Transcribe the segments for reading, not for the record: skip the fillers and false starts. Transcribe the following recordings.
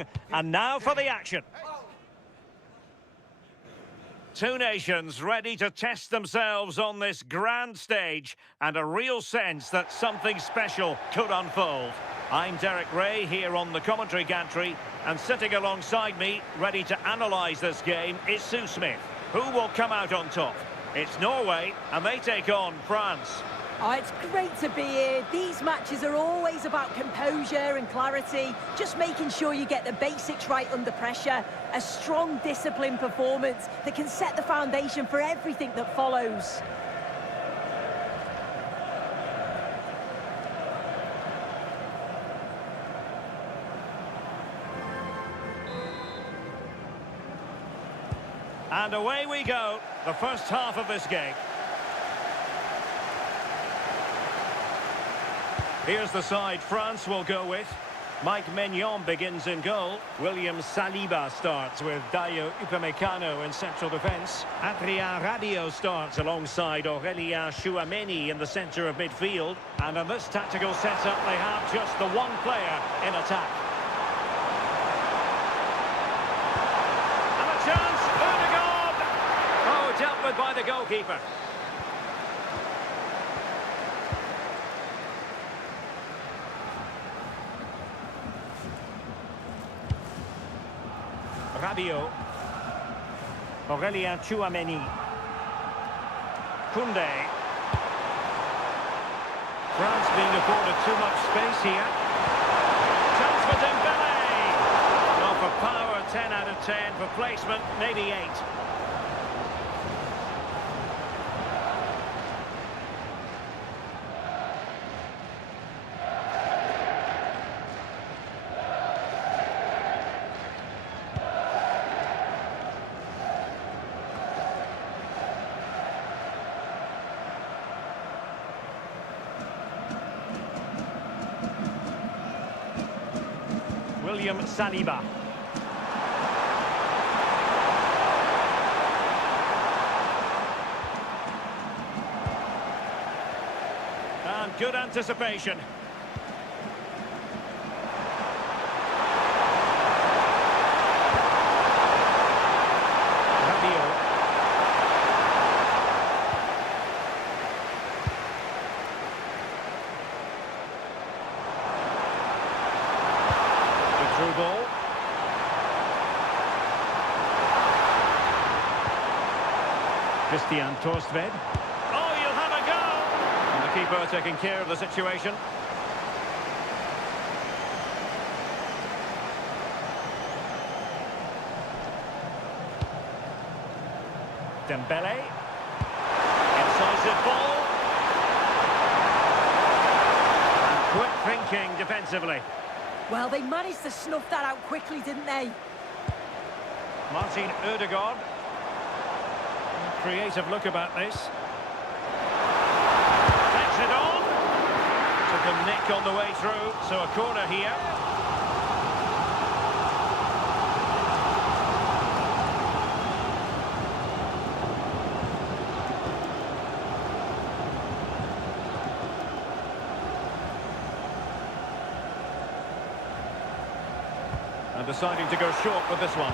long, and now for the action. Two nations ready to test themselves on this grand stage, and a real sense that something special could unfold. I'm Derek Ray here on the commentary gantry, and sitting alongside me, ready to analyse this game, is Sue Smith. Who will come out on top? It's Norway, and they take on France. Oh, it's great to be here. These matches are always about composure and clarity, just making sure you get the basics right under pressure. A strong, disciplined performance that can set the foundation for everything that follows. And away we go, the first half of this game. Here's the side France will go with. Mike Maignan begins in goal. William Saliba starts with Dayo Upamecano in central defence. Adrien Rabiot starts alongside Aurélien Tchouameni in the centre of midfield. And in this tactical setup, they have just the one player in attack. And a chance, Ødegaard! Oh, dealt with by the goalkeeper. Rabiot, Aurélien Tchouameni, Koundé. France being afforded too much space here. Chance for Dembélé. Well, for power, 10 out of 10. For placement, maybe 8. William Saliba. And good anticipation. Rabiot. Through ball. Christian Torstvedt. Oh, you'll have a go! And the keeper taking care of the situation. Dembélé. Incisive ball. And quick thinking defensively. Well, they managed to snuff that out quickly, didn't they? Martin Ødegaard. Creative look about this. Takes it on. Took a nick on the way through, so a corner here. And deciding to go short with this one.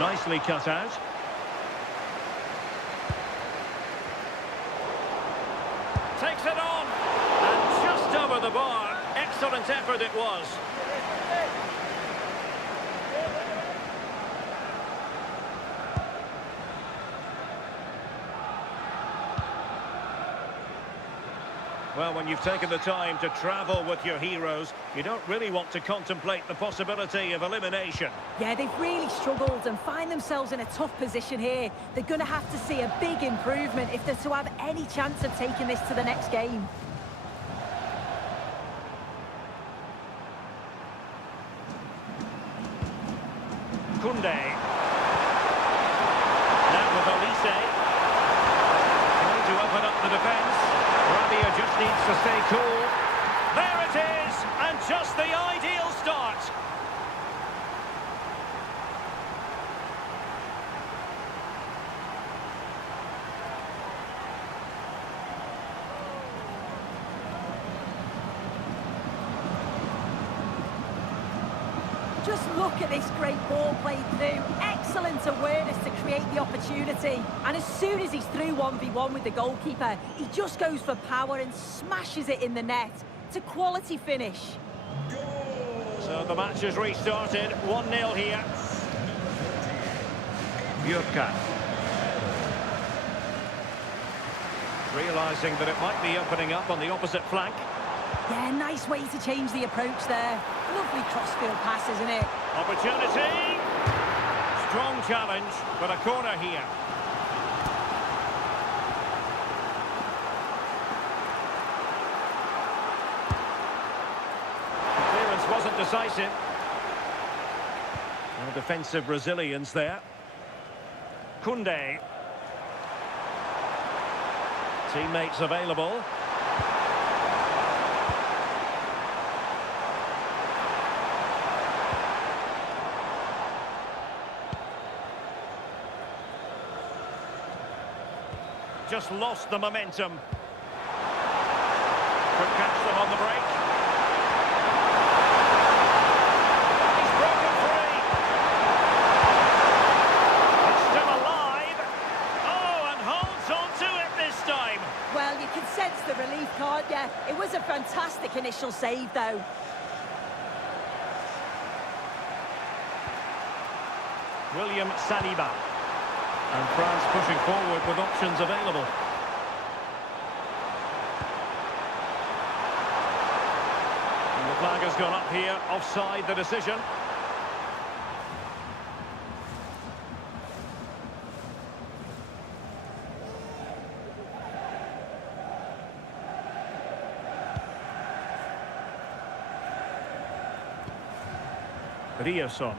Nicely cut out. Takes it on. And just over the bar. Excellent effort it was. Well, when you've taken the time to travel with your heroes, you don't really want to contemplate the possibility of elimination. Yeah, they've really struggled and find themselves in a tough position here. They're going to have to see a big improvement if they're to have any chance of taking this to the next game. Koundé. Now with Olise. Trying to open up the defence. Rabiot just needs to stay cool. There it is, and just the ideal start. Just look at this great ball played through. Excellent awareness to create the opportunity. And as soon as he's through 1v1 with the goalkeeper, he just goes for power and smashes it in the net. It's a quality finish. So the match has restarted. 1-0 here. Björkan. Realising that it might be opening up on the opposite flank. Yeah, nice way to change the approach there. Lovely crossfield pass, isn't it? Opportunity. Strong challenge, but a corner here. The clearance wasn't decisive. No defensive resilience there. Koundé. Teammates available. Just lost the momentum. Could catch them on the break. He's broken free. It's still alive. Oh, and holds on to it this time. Well, you can sense the relief, can't you? It was a fantastic initial save, though. William Saliba. And France pushing forward with options available. And the flag has gone up here, offside the decision. Rierson.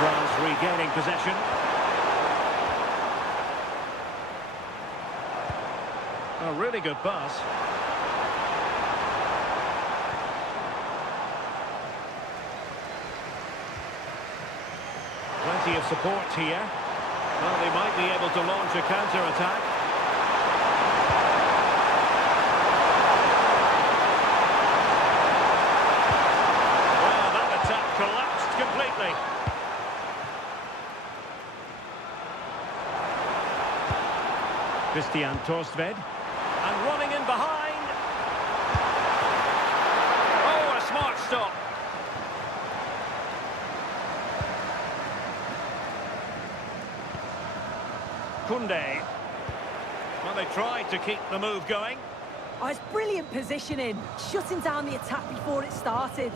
France regaining possession. A really good pass. Plenty of support here. Well, they might be able to launch a counter-attack. Well, that attack collapsed completely. Ctrl+Z. And running in behind. Oh, a smart stop. Koundé. Well, they tried to keep the move going. Oh, it's brilliant positioning, shutting down the attack before it started.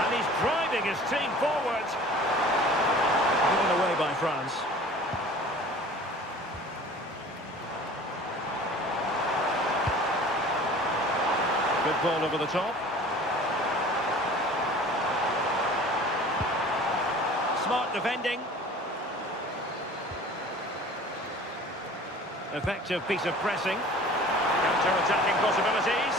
And he's driving his team forward. Given away by France. Good ball over the top. Smart defending. Effective piece of pressing. Counter-attacking possibilities.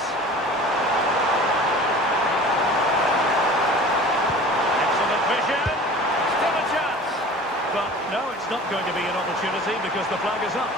Excellent vision. Still a chance. But no, it's not going to be an opportunity because the flag is up.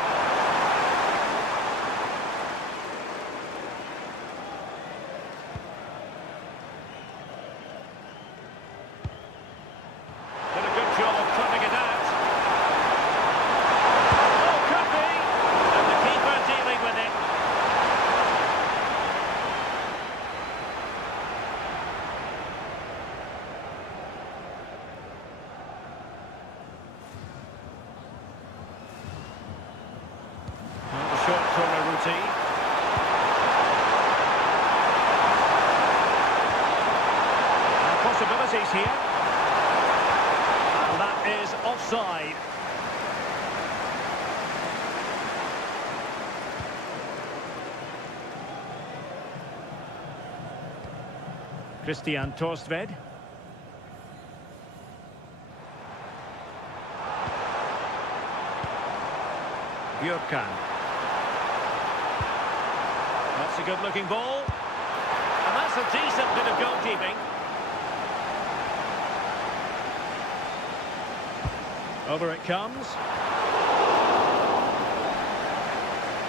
Corner routine. And possibilities here. And that is offside. Ctrl+Z. Björkan. That's a good-looking ball. And that's a decent bit of goalkeeping. Over it comes.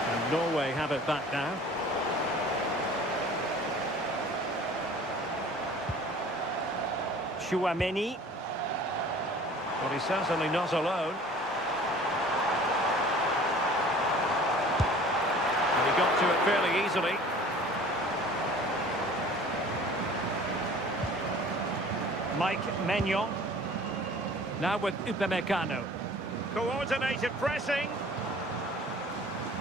And Norway have it back now. Chouameni. But he's certainly not alone. And he got to it fairly easily. Mike Maignan. Now with Upamecano. Coordinated pressing.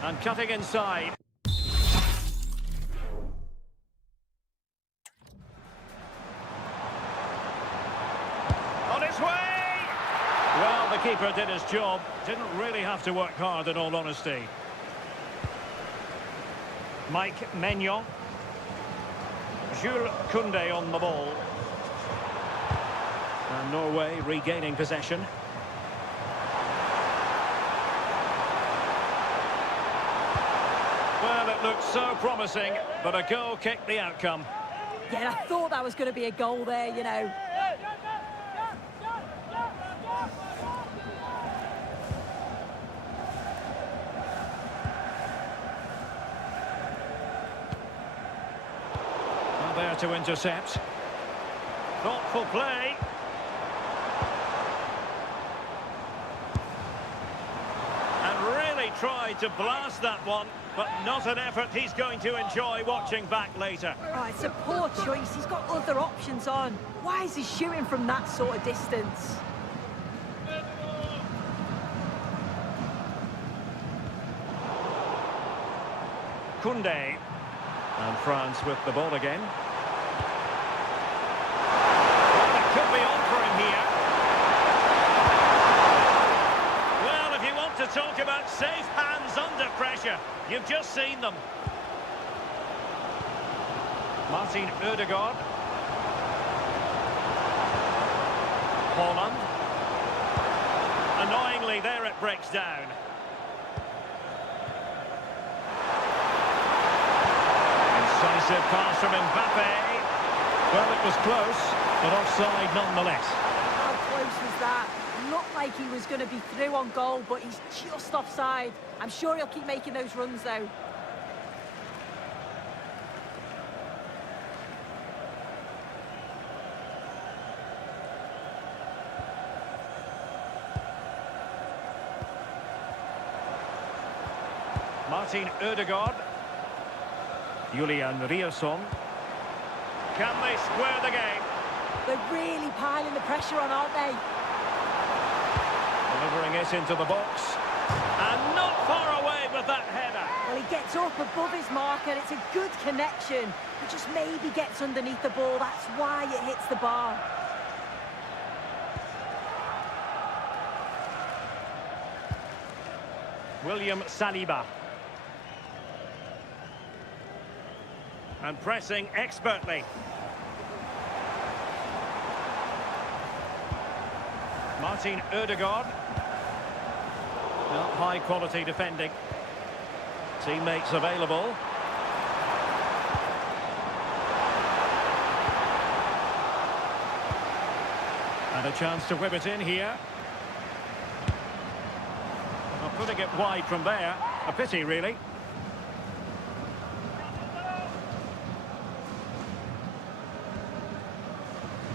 And cutting inside. On his way! Well, the keeper did his job. Didn't really have to work hard, in all honesty. Mike Maignan. Jules Koundé on the ball. And Norway regaining possession. Well, it looked so promising, but a goal kicked the outcome. Yeah, I thought that was going to be a goal there, you know. Well, there to intercept. Thoughtful play. And really tried to blast that one, but not an effort he's going to enjoy watching back later. Oh, it's a poor choice. He's got other options on. Why is he shooting from that sort of distance? Koundé. And France with the ball again. Well, it could be on for him here. Well, if you want to talk about safe hands under pressure, you've just seen them. Martin Ødegaard. Holland. Annoyingly, there it breaks down. Incisive pass from Mbappe. Well, it was close, but offside nonetheless. How close was that? Looked like he was going to be through on goal, but he's just offside. I'm sure he'll keep making those runs, though. Martin Ødegaard. Julian Riasson. Can they square the game? They're really piling the pressure on, aren't they? Delivering it into the box. And not far away with that header. Well, he gets up above his marker. It's a good connection. He just maybe gets underneath the ball. That's why it hits the bar. William Saliba. And pressing expertly. Martin Ødegaard. Well, high quality defending. Teammates available. And a chance to whip it in here. Well, putting it wide from there. A pity, really.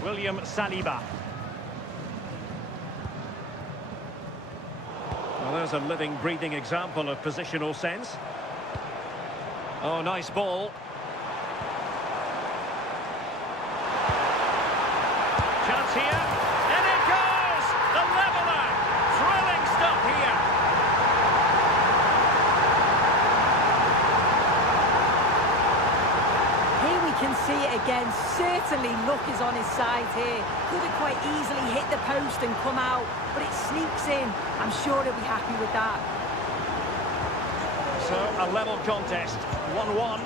William Saliba. Well, there's a living, breathing example of positional sense. Oh, nice ball. Chance here. And it goes! The leveller! Thrilling stuff here. Here we can see it again. Certainly luck is on his side here. Could have quite easily hit the post and come out, but it sneaks in. I'm sure he'll be happy with that. So, a level contest. 1-1.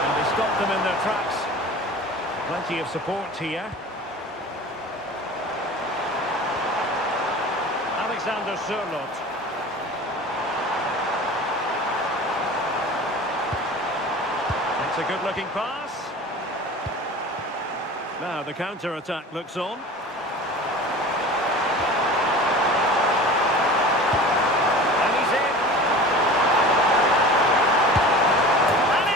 And they stopped them in their tracks. Plenty of support here. Alexander Sørloth. It's a good-looking pass. Now the counter-attack looks on. And he's in. And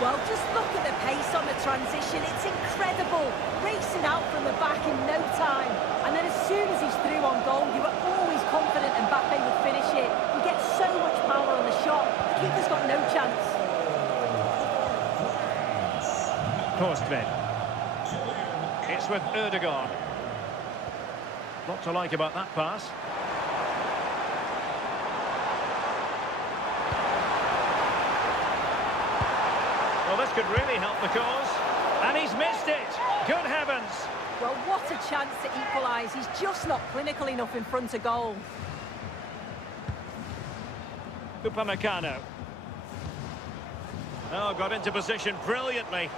Well, just look at the pace on the transition. It's incredible. Racing out from the back in no time. And then as soon as he's through on goal, you were always confident Mbappe would finish it. He gets so much power on the shot. The keeper's got no chance. Postman. It's with Ødegaard. Lot to like about that pass. Well, this could really help the cause. And he's missed it. Good heavens. Well, what a chance to equalise. He's just not clinical enough in front of goal. Upamecano. Oh, got into position brilliantly.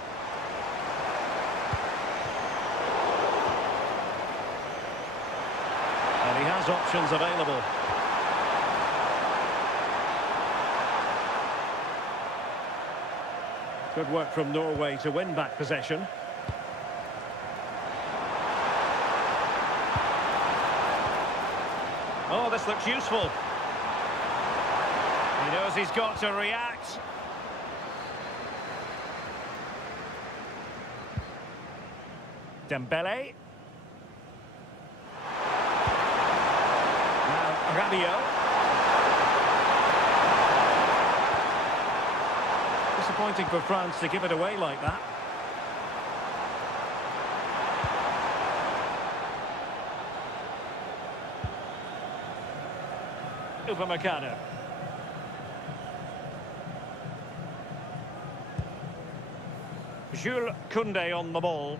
And he has options available. Good work from Norway to win back possession. Oh, this looks useful. He knows he's got to react. Dembele. Now Rabiot. Disappointing for France to give it away like that. Upamecano. Jules Koundé on the ball.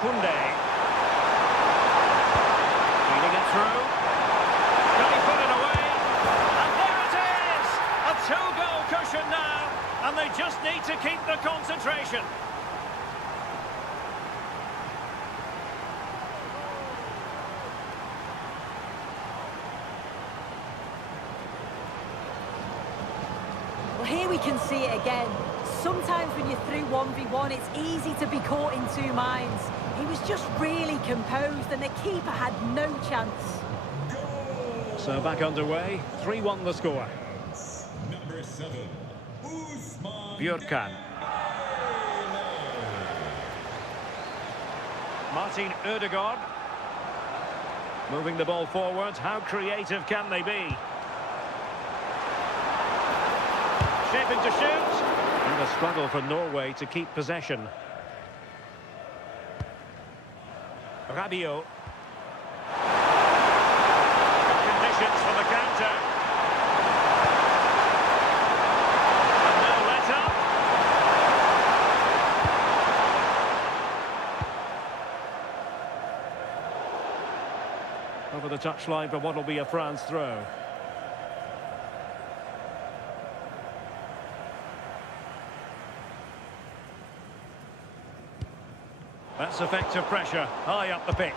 Koundé. Feeding it through. Can he put it away? And there it is! A two-goal cushion now, and they just need to keep the concentration. Well, here we can see it again. Sometimes when you're through 1v1, it's easy to be caught in two minds. He was just really composed, and the keeper had no chance. So back underway, 3-1 the score. Number 7, Björkan. Martin Ødegaard. Moving the ball forward, how creative can they be? Shaping to shoot. And a struggle for Norway to keep possession. Rabiot. Conditions for the counter. And no let up. Over the touchline for what will be a France throw. That's effective pressure, high up the pitch.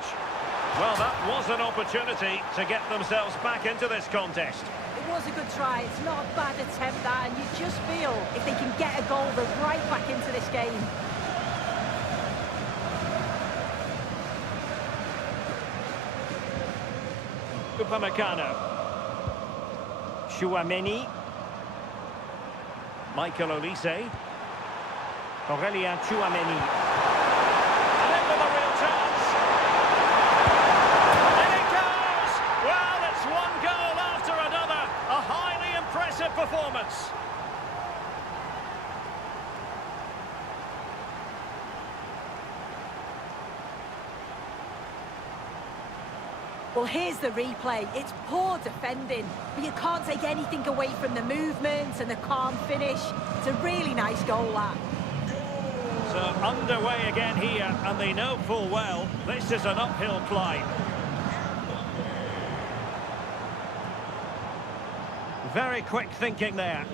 Well, that was an opportunity to get themselves back into this contest. It was a good try. It's not a bad attempt, that, and you just feel if they can get a goal, they're right back into this game. Upamecano. Chouameni. Michael Olise. Aurélien Chouameni. Performance. Well, here's the replay. It's poor defending, but you can't take anything away from the movement and the calm finish. It's a really nice goal, that. So underway again here, and they know full well this is an uphill climb. Very quick thinking there.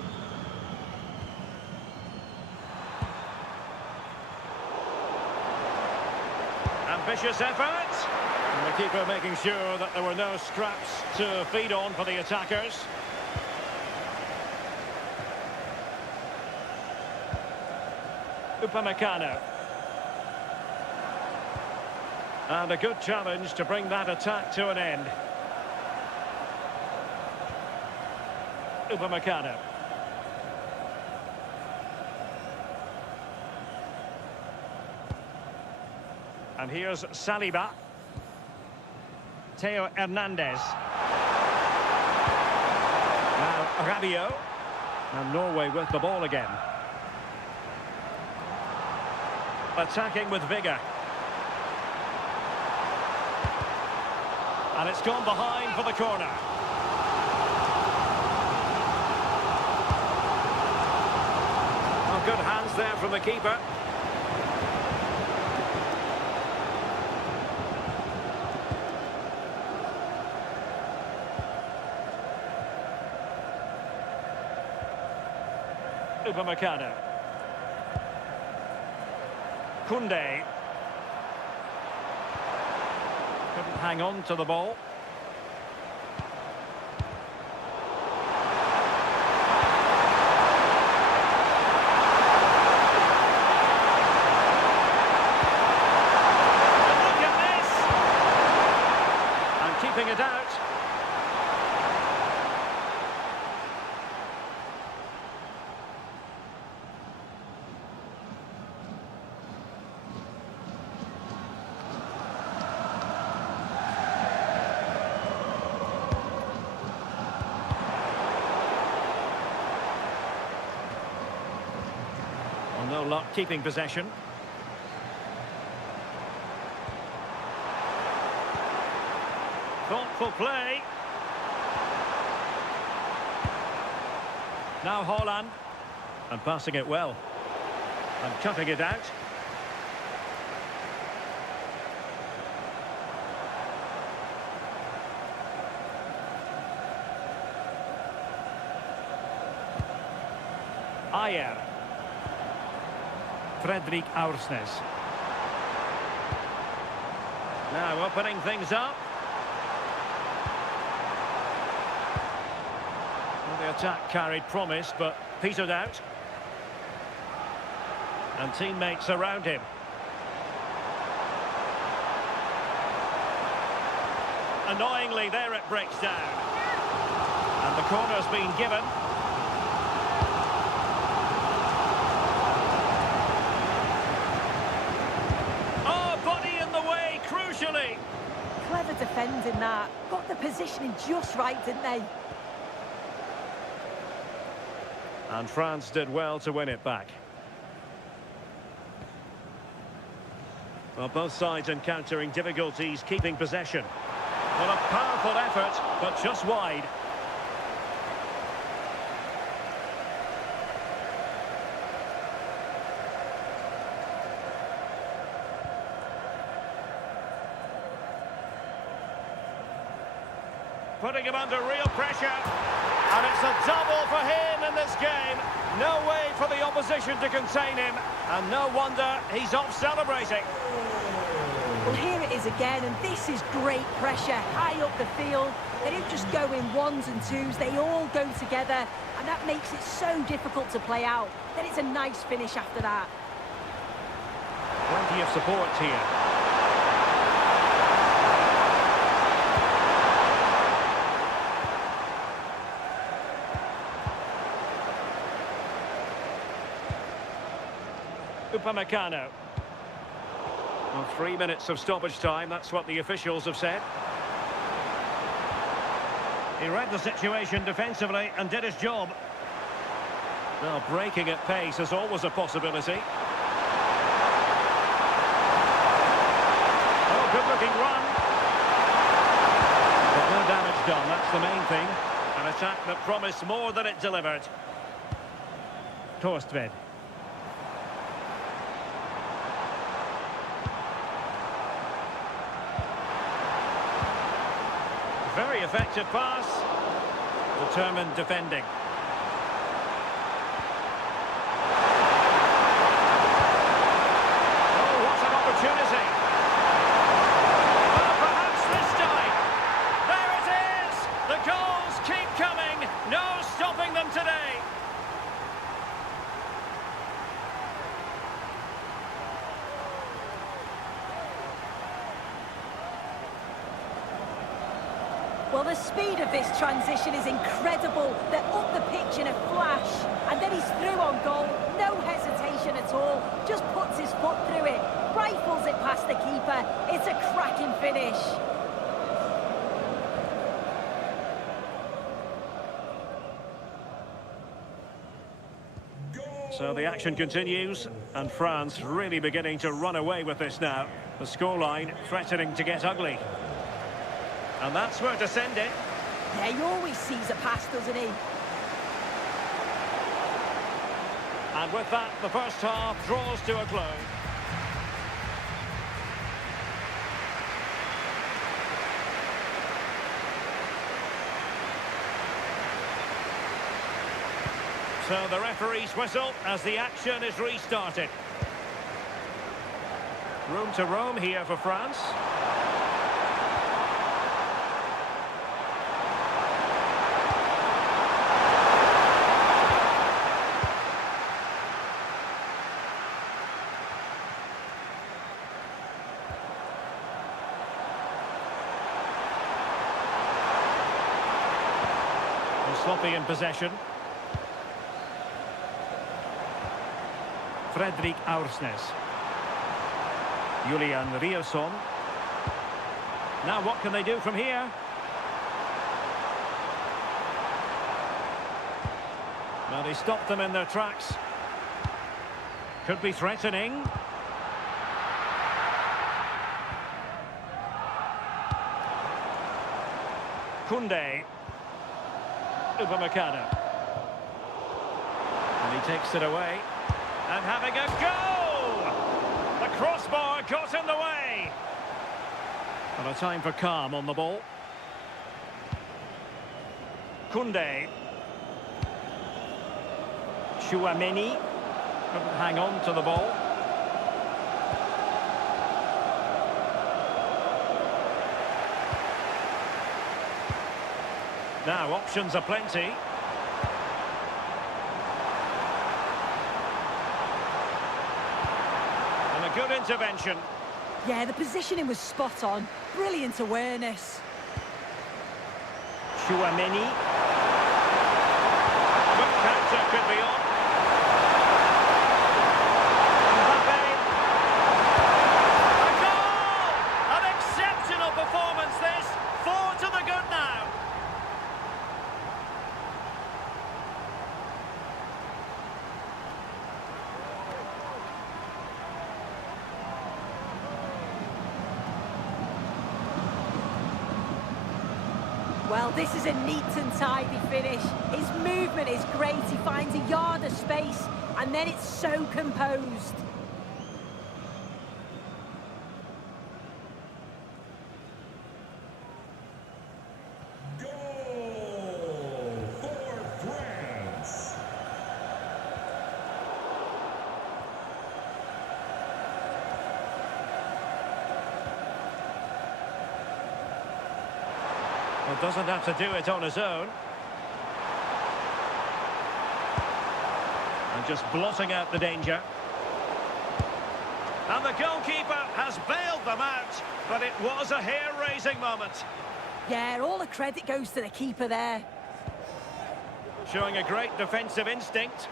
Ambitious effort. And the keeper making sure that there were no scraps to feed on for the attackers. Upamecano. And a good challenge to bring that attack to an end. Upamecano. And here's Saliba. Theo Hernandez. Now Rabiot. And Norway with the ball again. Attacking with vigour. And it's gone behind for the corner. Oh, good hands there from the keeper. Upamecano. Koundé. Couldn't hang on to the ball. And look at this! And keeping it out. No luck keeping possession. Thoughtful play. Now Haaland. And passing it well. And cutting it out. Ayer. Fredrik Aursnes. Now opening things up. Well, the attack carried promise, but petered out. And teammates around him. Annoyingly, there it breaks down. And the corner's been given. Clever defending that. Got the positioning just right, didn't they? And France did well to win it back. Well, both sides encountering difficulties keeping possession. Well, a powerful effort, but just wide. Putting him under real pressure. And it's a double for him in this game. No way for the opposition to contain him. And no wonder he's off celebrating. Well, here it is again, and this is great pressure, high up the field. They don't just go in ones and twos, they all go together, and that makes it so difficult to play out. Then it's a nice finish after that. Plenty of support here. Upamecano. Well, 3 minutes of stoppage time, that's what the officials have said. He read the situation defensively and did his job. Well, breaking at pace is always a possibility. Oh, good-looking run. But no damage done, that's the main thing. An attack that promised more than it delivered. Torstvedt. Very effective pass. Determined defending. Oh, what an opportunity. Well, perhaps this time. There it is. The goals keep coming. No stopping them today. Well, the speed of this transition is incredible. They're up the pitch in a flash. And then he's through on goal. No hesitation at all. Just puts his foot through it. Rifles it past the keeper. It's a cracking finish. So the action continues, and France really beginning to run away with this now. The scoreline threatening to get ugly. And that's where to send it. Yeah, he always sees a pass, doesn't he? And with that, the first half draws to a close. So the referee's whistle as the action is restarted. Room to roam here for France. Sloppy in possession. Fredrik Aursnes. Julian Rierson. Now what can they do from here? Well, they stopped them in their tracks. Could be threatening. Koundé. Upamecano. And he takes it away. And having a go! The crossbar got in the way. And a time for calm on the ball. Koundé. Chouameni. Couldn't hang on to the ball. Now, options are plenty. And a good intervention. Yeah, the positioning was spot on. Brilliant awareness. Chouameni. Good counter could be on. Mbappe. A goal! An exceptional performance this. 4 to the good now. Well, this is a neat and tidy finish. His movement is great. He finds a yard of space, and then it's so composed. Goal for France. Well, doesn't have to do it on his own. And just blotting out the danger. And the goalkeeper has bailed them out, but it was a hair-raising moment. Yeah, all the credit goes to the keeper there. Showing a great defensive instinct.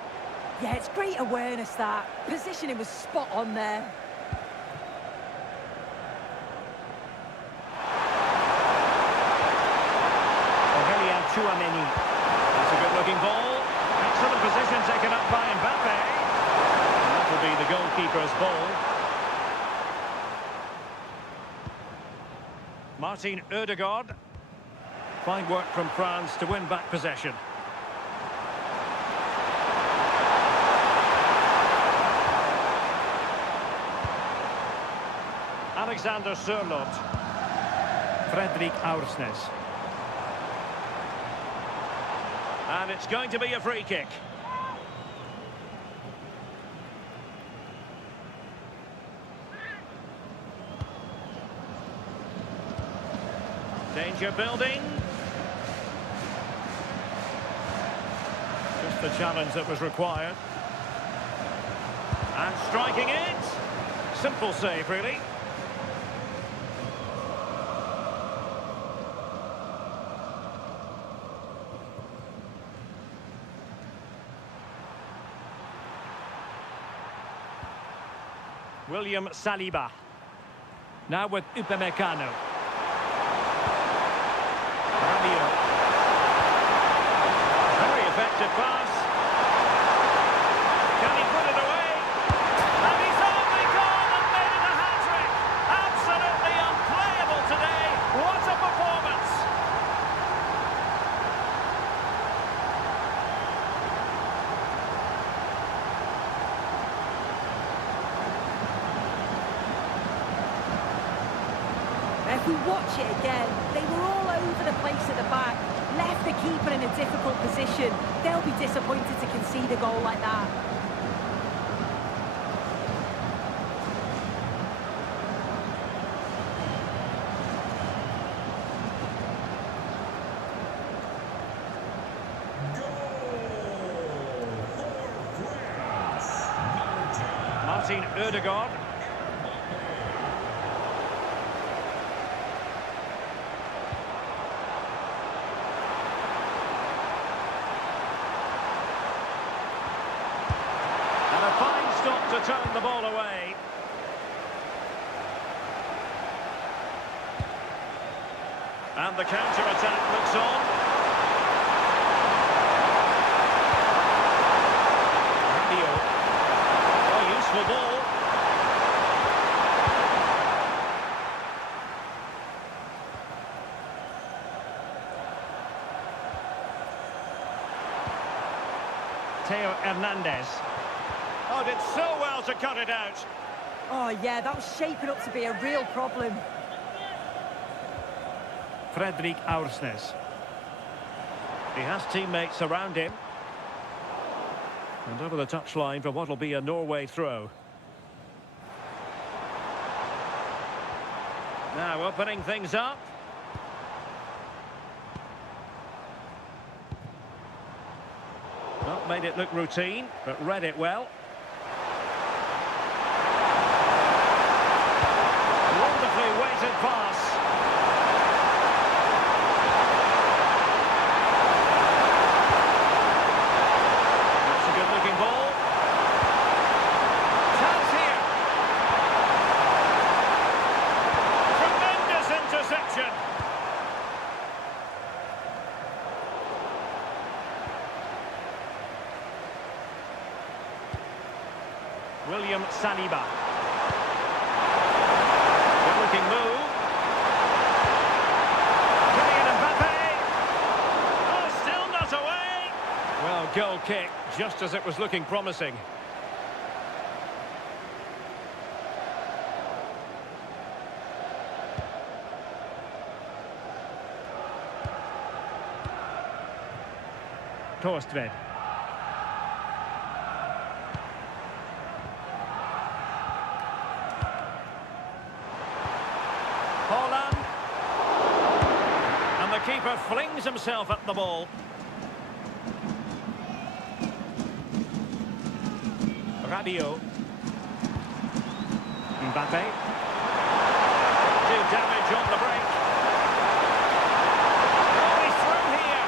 Yeah, it's great awareness, that. Positioning was spot on there. Chouameni. That's a good-looking ball. Excellent position taken up by Mbappe. And that will be the goalkeeper's ball. Martin Ødegaard. Fine work from France to win back possession. Alexander Sørloth. Fredrik Aursnes. And it's going to be a free kick. Danger building. Just the challenge that was required. And striking it. Simple save, really. William Saliba. Now with Upamecano. Rabiot. Very effective pass. Can he put it away? And he's only gone and made it a hat-trick. Absolutely unplayable today. What a performance. If we watch it again, they were all over the place at the back, left the keeper in a difficult position. They'll be disappointed to concede a goal like that. Martin Ødegaard. And a fine stop to turn the ball away. And the counter-attack looks on. Rabiot. Oh, useful ball. Theo Hernandez. Oh, did so well to cut it out. Oh yeah, that was shaping up to be a real problem. Fredrik Aursnes. He has teammates around him. And over the touchline for what will be a Norway throw. Now opening things up. Not made it look routine, but read it well. Wonderfully weighted pass. That's a good-looking ball. Chance here. Tremendous interception. William Saliba. Good-looking move. Kylian Mbappe. Oh, still not away. Well, goal kick, just as it was looking promising. Torstvedt. Holland. And the keeper flings himself at the ball. Rabiot. Mbappe. Do damage on the break. Oh, he's through here.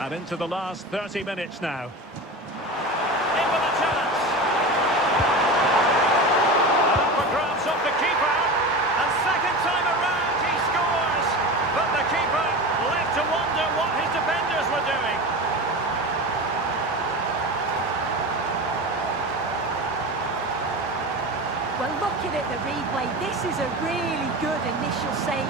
And into the last 30 minutes now. In with a chance. And up for grabs off the keeper. And second time around he scores. But the keeper left to wonder what his defenders were doing. Well, looking at the replay, this is a really good initial save.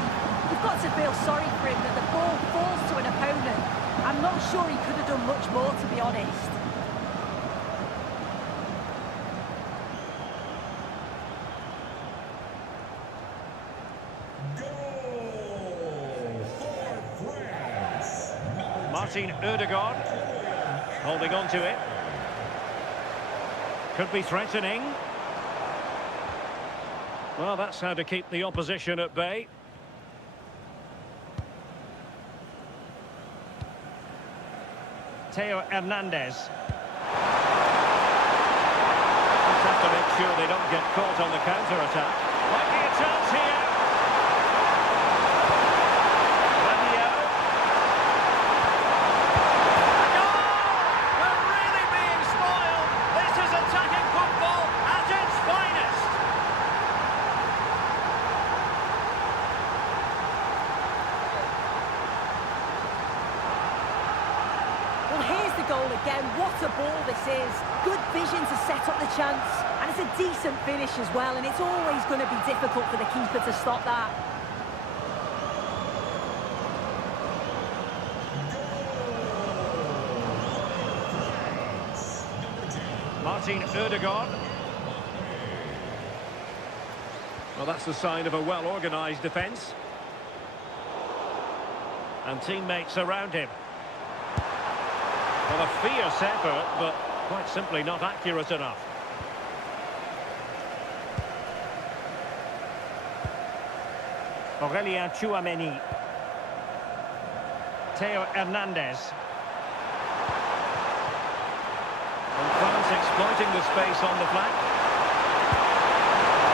You've got to feel sorry for him that the ball falls to an opponent. I'm not sure he could have done much more, to be honest. Goal for France. Martin Ødegaard holding on to it. Could be threatening. Well, that's how to keep the opposition at bay. Theo Hernandez. Just have to make sure they don't get caught on the counter-attack. Might be a chance here. Rabiot. A goal! We're really being spoiled. goal again. What a ball this is. Good vision to set up the chance. And it's a decent finish as well, and it's always going to be difficult for the keeper to stop that. Martin Ødegaard. Well, that's the sign of a well-organised defence. And teammates around him. Well, a fierce effort, but quite simply not accurate enough. Aurelien Tchouameni. Theo Hernandez. And France exploiting the space on the flank.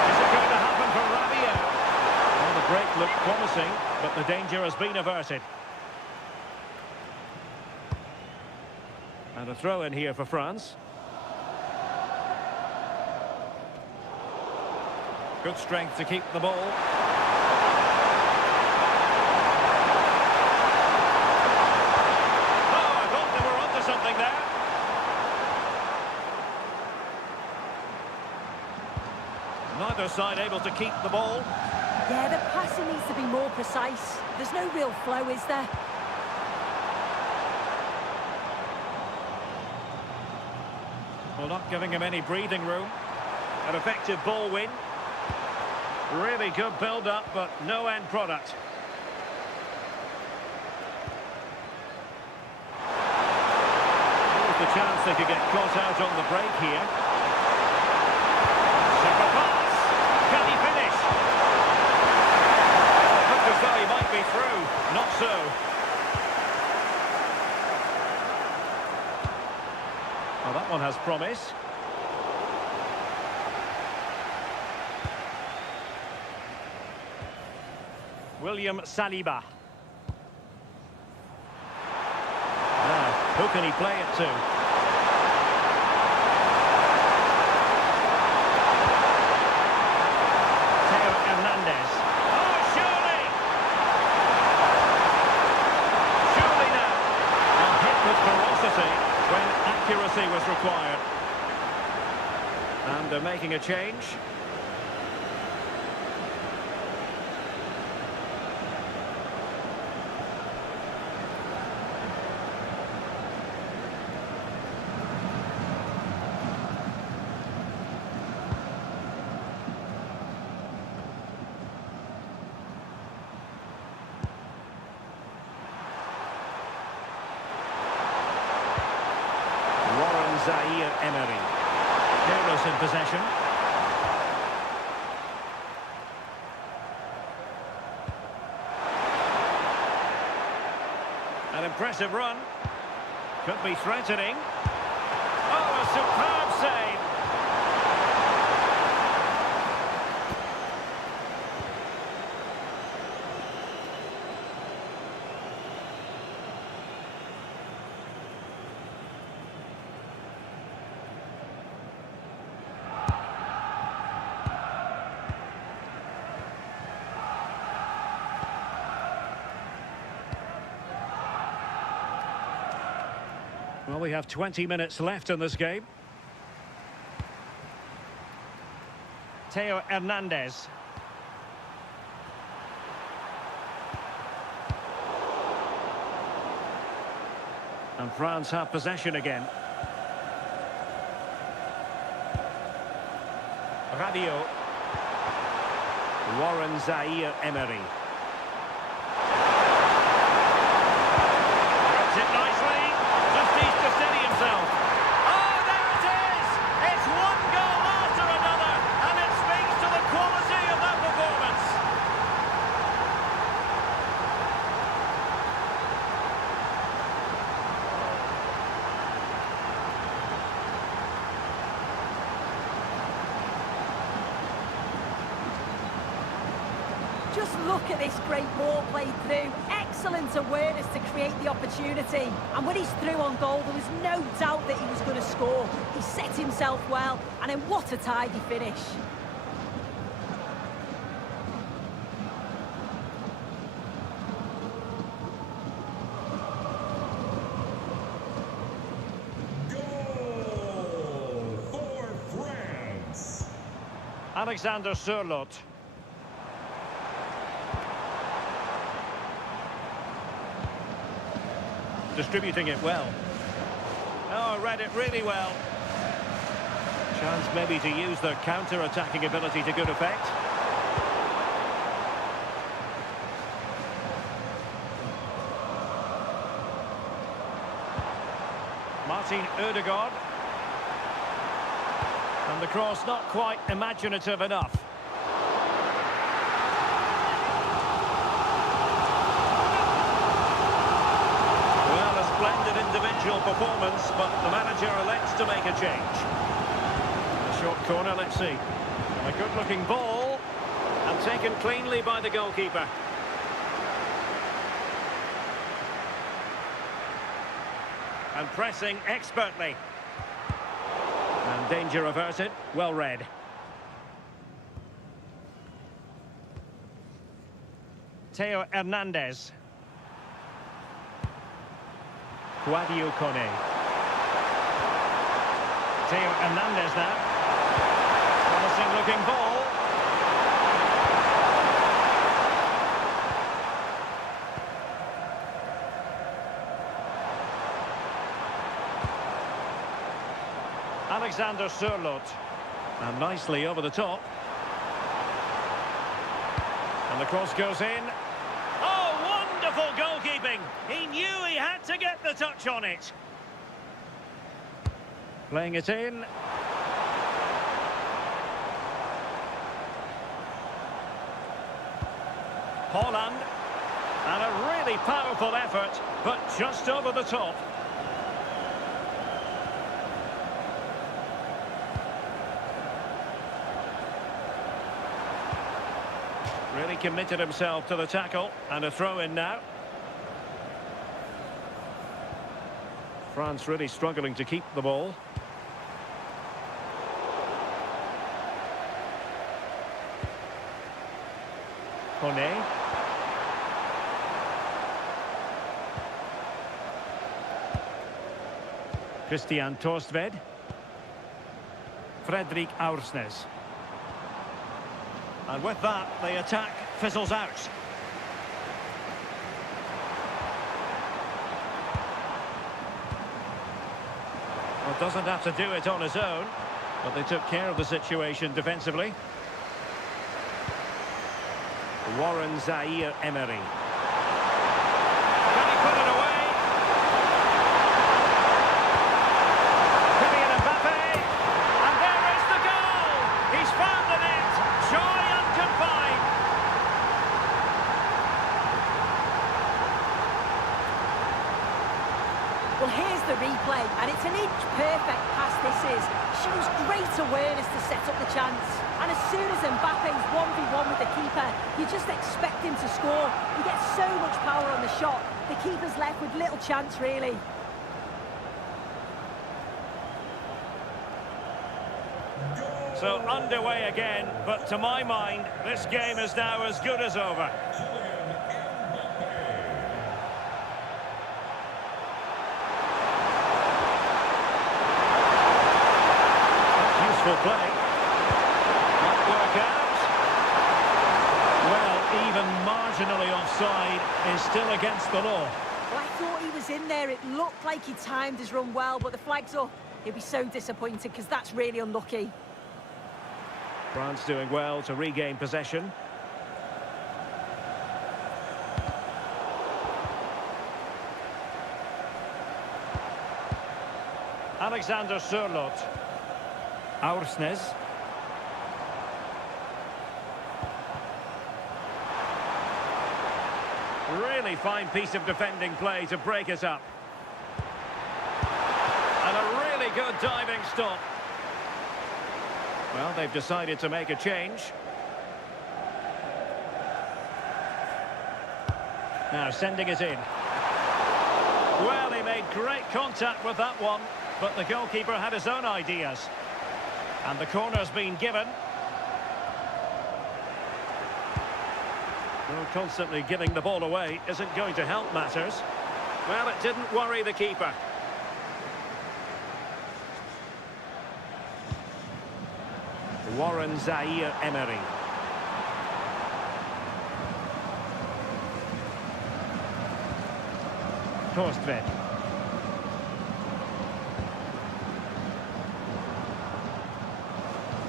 Is it going to happen for Rabiot? Well, the break looked promising, but the danger has been averted. And a throw in here for France. Good strength to keep the ball. Oh, I thought they were onto something there. Neither side able to keep the ball. Yeah, the passing needs to be more precise. There's no real flow, is there? Well, not giving him any breathing room. An effective ball win. Really good build-up, but no end product. Here's the chance they could get caught out on the break here. Super pass. Can he finish? It looked as though he might be through. Not so. Well, that one has promise. William Saliba. Who can he play it to? Theo Hernandez. Oh, surely! Surely now. And hit with ferocity when accuracy was required. And they're making a change. Zaire Emery. Careless in possession. An impressive run. Could be threatening. Oh, a superb save. Well, we have 20 minutes left in this game. Theo Hernandez. And France have possession again. Rabiot. Warren Zaire Emery. Gets it nicely. Just needs to steady himself. Oh, there it is! It's one goal after another, and it speaks to the quality of that performance. Just look at this great ball played through. Excellent awareness to create the opportunity. And when he's through on goal, there was no doubt that he was going to score. He set himself well, and then what a tidy finish. Alexander Sørloth. Distributing it well. Oh, read it really well. Chance maybe to use their counter-attacking ability to good effect. Martin Ødegaard. And the cross not quite imaginative enough. Well, a splendid individual performance, but the manager elects to make a change. A short corner, let's see. A good-looking ball, and taken cleanly by the goalkeeper. And pressing expertly. And danger averted, well read. Theo Hernandez. Guadio Kone. Theo Hernandez now. Promising looking ball. Alexander Sørloth. And nicely over the top. And the cross goes in. Oh, wonderful goalkeeping! He knew he had to get the touch on it. Playing it in. Haaland. And a really powerful effort, but just over the top. Really committed himself to the tackle, and a throw-in now. France really struggling to keep the ball. Kone. Christian Torstved. Fredrik Aursnes. And with that, the attack fizzles out. Well, doesn't have to do it on his own, but they took care of the situation defensively. Warren Zaïre-Emery. Can he put it away? Kylian Mbappe. And there is the goal! He's found the net! Joy unconfined! Well, here's the replay, and it's an inch-perfect pass this is. Shows great awareness to set up the chance. And as soon as Mbappe's 1v1 with the keeper, you just expect him to score. He gets so much power on the shot, the keeper's left with little chance, really. So underway again, but to my mind, this game is now as good as over. Useful play. Might work out. Well, even marginally offside is still against the law. Well, I thought he was in there. It looked like he timed his run well, but the flag's up. He'll be so disappointed because that's really unlucky. France doing well to regain possession. Alexander Sørloth. Aursnes. Really fine piece of defending play to break it up. And a really good diving stop. Well, they've decided to make a change. Now sending it in. Well, he made great contact with that one, but the goalkeeper had his own ideas. And the corner's been given. Well, constantly giving the ball away isn't going to help matters. Well, it didn't worry the keeper. Warren Zaire-Emery. Torstvedt.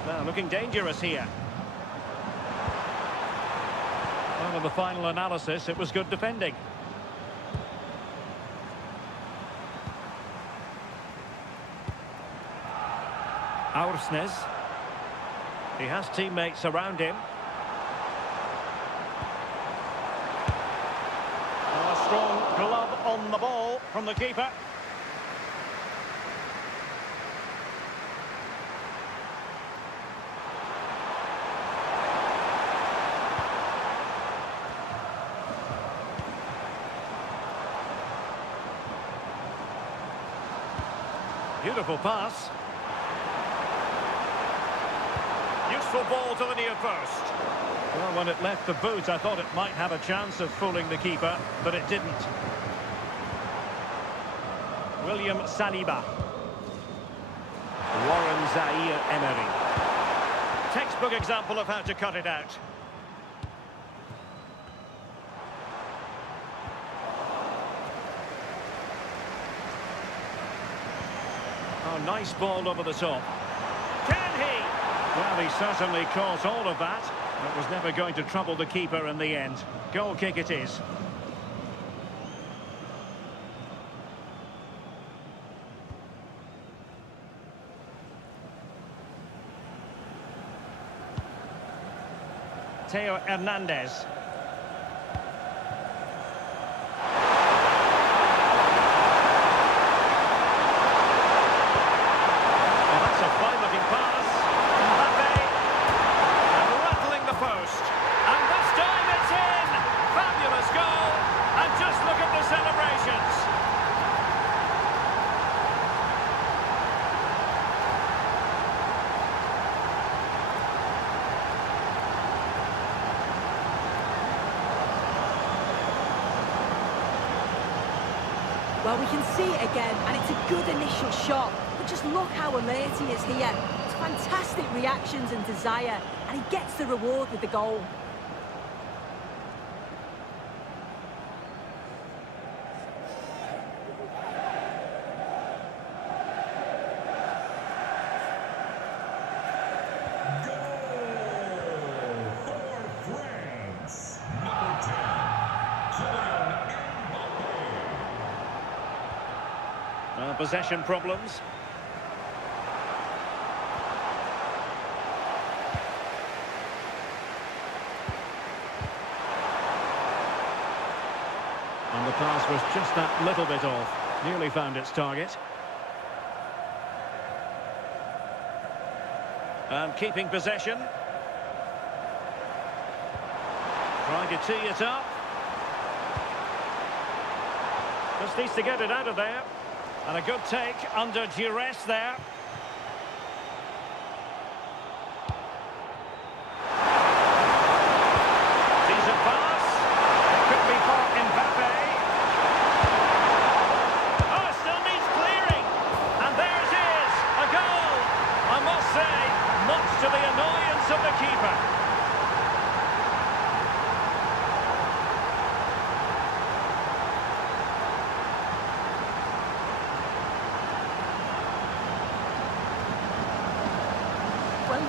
Now looking dangerous here. Well, in the final analysis, it was good defending. Aursnes. He has teammates around him. A strong glove on the ball from the keeper. Beautiful pass. Useful ball to the near post. Well, when it left the boot, I thought it might have a chance of fooling the keeper, but it didn't. William Saliba. Warren Zaire-Emery. Textbook example of how to cut it out. Oh, nice ball over the top. Can he? Well, he certainly caught all of that. It was never going to trouble the keeper in the end. Goal kick it is. Theo Hernandez. Well, we can see it again, and it's a good initial shot. But just look how alert he is here. It's fantastic reactions and desire, and he gets the reward with the goal. Possession problems. And the pass was just that little bit off. Nearly found its target. And keeping possession. Trying to tee it up. Just needs to get it out of there. And a good take under duress there. Decent pass. It could be for Mbappe. Oh, it still needs clearing. And there it is, a goal. I must say, much to the annoyance of the keeper.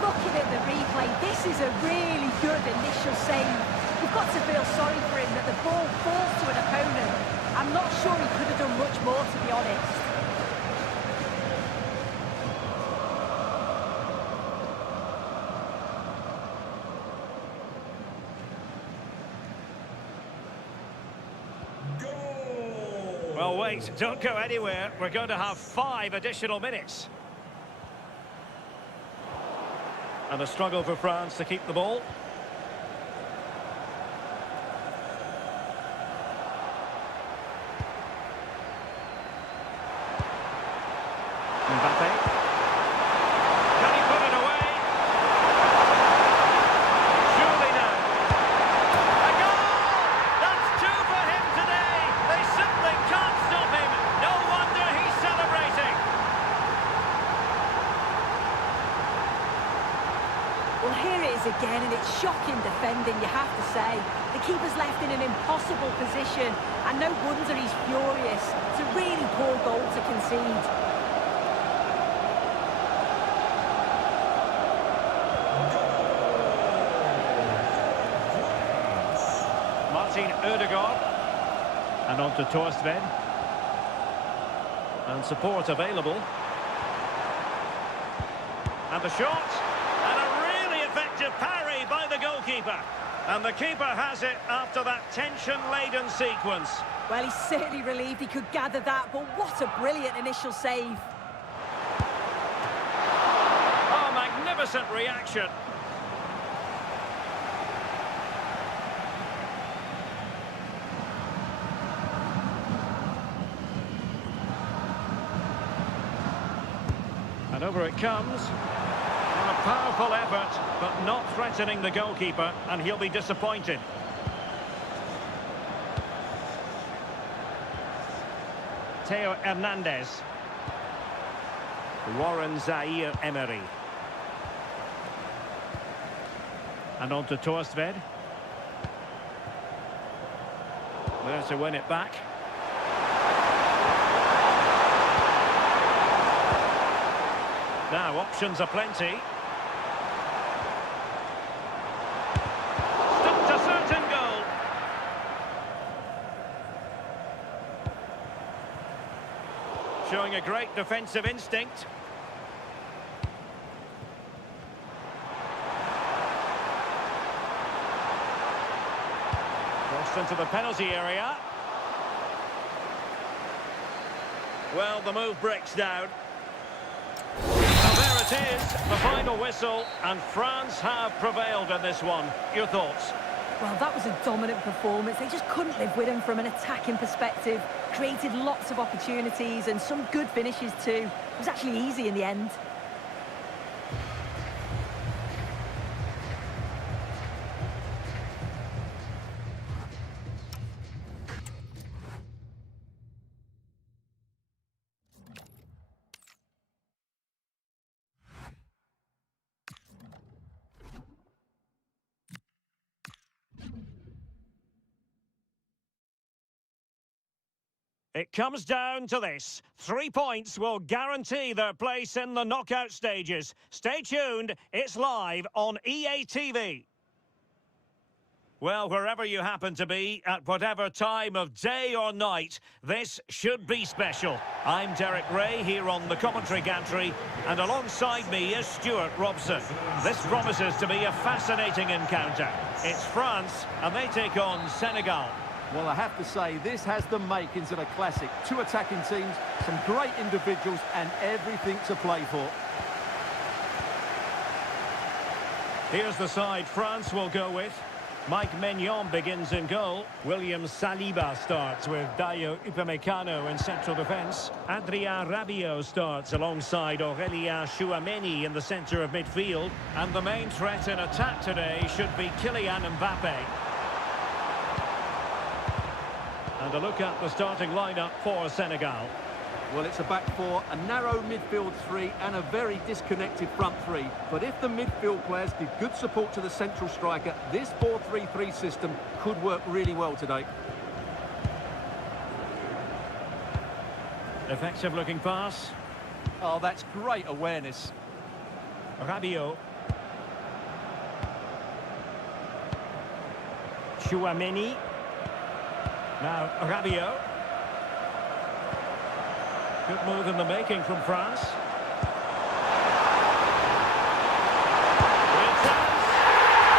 Looking at the replay, this is a really good initial save. You've got to feel sorry for him that the ball falls to an opponent. I'm not sure he could have done much more, to be honest. Goal! Well, wait, don't go anywhere. We're going to have 5 additional minutes. And a struggle for France to keep the ball. Mbappe. Can he put it away? Surely no. A goal! That's 2 for him today. They simply can't stop him. No wonder he's celebrating. it is again, and it's shocking defending, you have to say. The keeper's left in an impossible position, and no wonder he's furious. It's a really poor goal to concede. Martin Ødegaard. And on to Torstvedt. And support available. And the shot. And a really effective parry by the goalkeeper. And the keeper has it after that tension-laden sequence. Well, he's certainly relieved he could gather that, but what a brilliant initial save. Oh, magnificent reaction. And over it comes. A powerful effort, but not threatening the goalkeeper, and he'll be disappointed. Theo Hernandez. Warren Zaire-Emery. And on to Torstvedt. There to win it back. Now, options are plenty. Stopped a certain goal. Showing a great defensive instinct. Crossed into the penalty area. Well, the move breaks down. There it is, the final whistle, and France have prevailed in this one. Your thoughts? Well, that was a dominant performance. They just couldn't live with him from an attacking perspective. Created lots of opportunities and some good finishes too. It was actually easy in the end. It comes down to this. 3 points will guarantee their place in the knockout stages. Stay tuned, it's live on EA TV. Well, wherever you happen to be, at whatever time of day or night, this should be special. I'm Derek Ray here on the commentary gantry, and alongside me is Stuart Robson. This promises to be a fascinating encounter. It's France, and they take on Senegal. Well, I have to say, this has the makings of a classic. Two attacking teams, some great individuals, and everything to play for. Here's the side France will go with. Mike Maignan begins in goal. William Saliba starts with Dayo Upamecano in central defence. Adrien Rabiot starts alongside Aurélien Tchouameni in the centre of midfield. And the main threat in attack today should be Kylian Mbappe. And a look at the starting lineup for Senegal. Well, it's a back four, a narrow midfield three, and a very disconnected front three. But if the midfield players give good support to the central striker, this 4-3-3 system could work really well today. Effective looking pass. Oh, that's great awareness. Rabiot. Tchouameni. Now, Rabiot. Good move in the making from France. Real chance.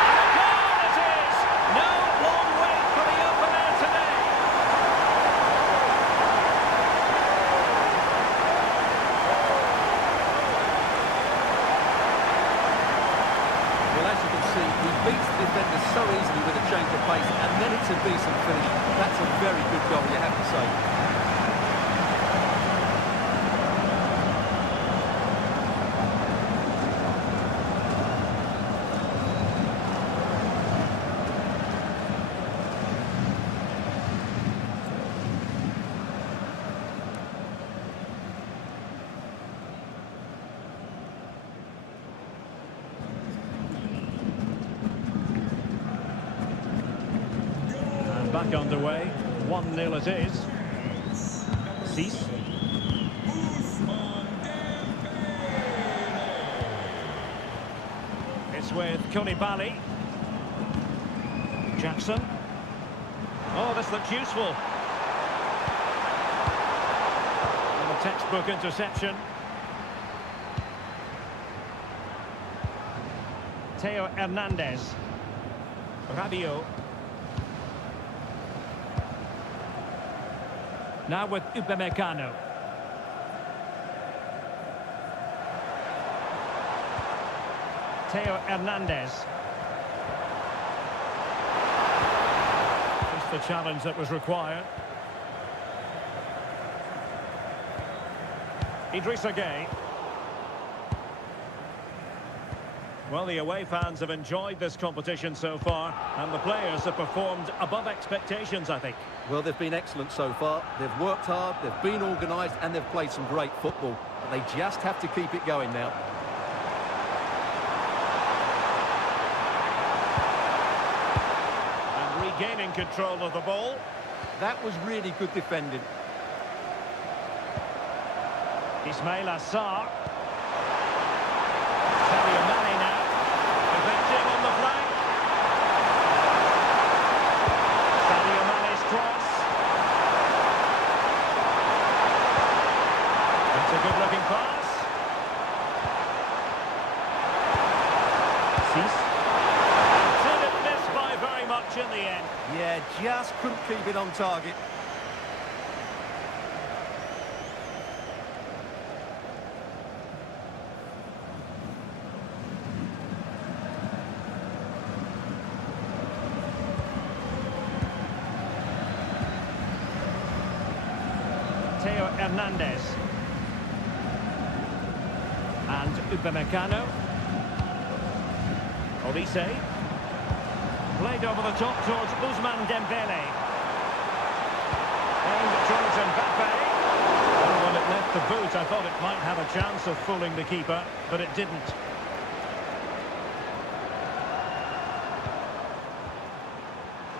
And a goal it is! No long wait for the opener today. Well, as you can see, he beats the defender so easily with a change of pace, and then it's a decent finish. That's a very good goal, you have to say. And back underway. 1-0 it is. Cease. It's with Koulibaly. Jackson. Oh, this looks useful. And a textbook interception. Theo Hernandez. Rabiot. Now with Upamecano. Theo Hernandez. Just the challenge that was required. Idrissa Gueye. Well, the away fans have enjoyed this competition so far, and the players have performed above expectations, I think. Well, they've been excellent so far. They've worked hard, they've been organised, and they've played some great football. But they just have to keep it going now. And regaining control of the ball. That was really good defending. Ismail Assar. Sadio Mane now. Defending on the flank. Sadio Mane's cross. That's a good-looking pass. Cease. And didn't miss by very much in the end. Yeah, just couldn't keep it on target. Theo Hernandez. And Upamecano. Olise. Played over the top towards Ousmane Dembele. And towards Mbappe. And when it left the boot, I thought it might have a chance of fooling the keeper, but it didn't.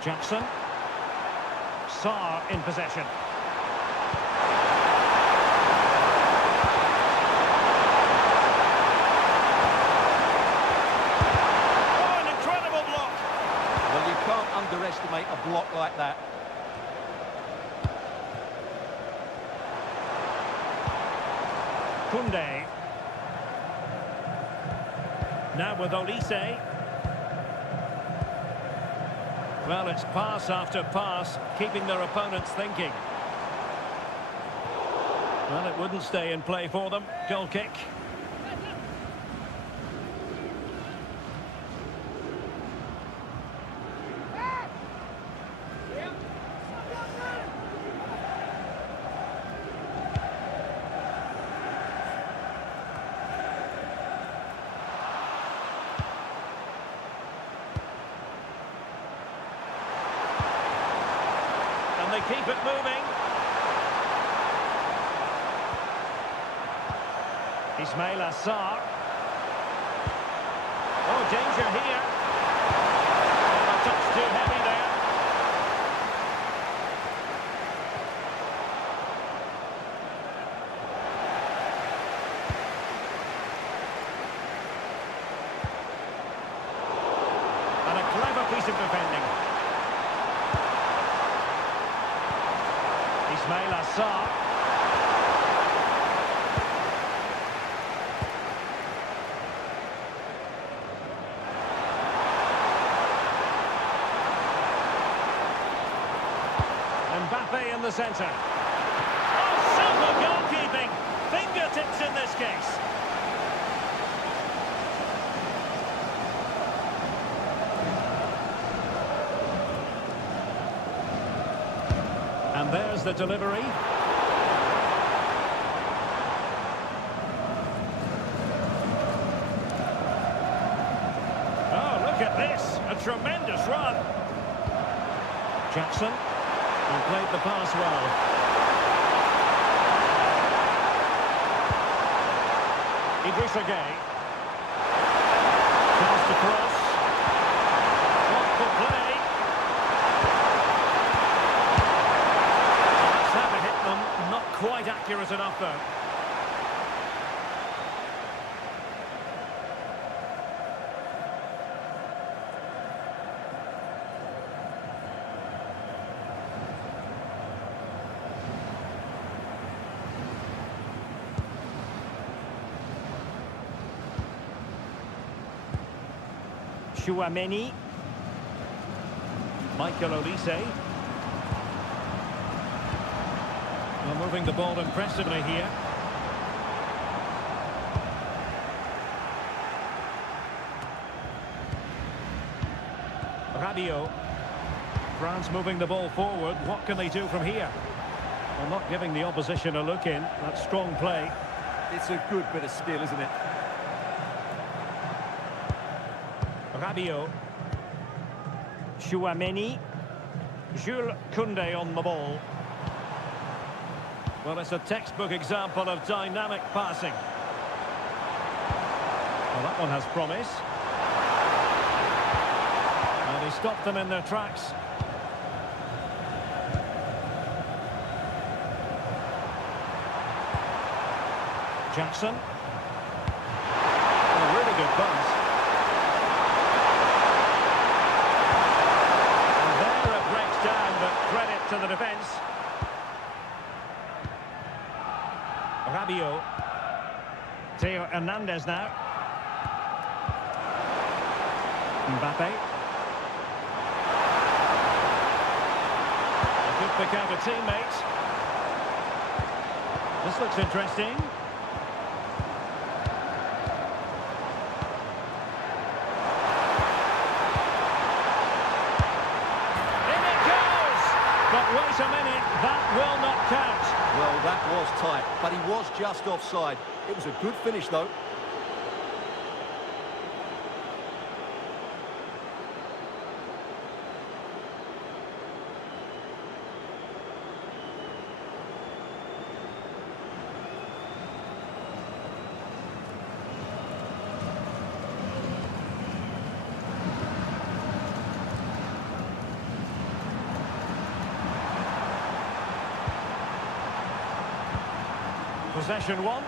Jackson. Sarr in possession. Underestimate a block like that. Koundé. Now with Olise. Well, it's pass after pass, keeping their opponents thinking. Well, it wouldn't stay in play for them. Goal kick. And they keep it moving. Ismail Assar. Oh, danger here. Oh, a touch too heavy there. And a clever piece of defending. Ismail Assar. Mbappe in the centre. Oh, super goalkeeping! Fingertips in this case. And there's the delivery. Oh, look at this. A tremendous run. Jackson. And played the pass well. Idrissa Gueye. Pass across. Thoughtful play. short enough, though. Chouameni. Michael Olise. Well, moving the ball impressively here. Rabiot. France moving the ball forward. What can they do from here? Well, not giving the opposition a look in. That's strong play. It's a good bit of skill, isn't it? Rabiot. Chouameni. Jules Koundé on the ball. Well, it's a textbook example of dynamic passing. Well, that one has promise. And he stopped them in their tracks. Jackson. A really good pass. And there it breaks down, but credit to the defence. Rabiot. Theo Hernandez now. Mbappe. A good pick out of teammates. This looks interesting. In it goes! But wait a minute, that will not count. Well, that was tight, but he was just offside. It was a good finish, though. Possession one.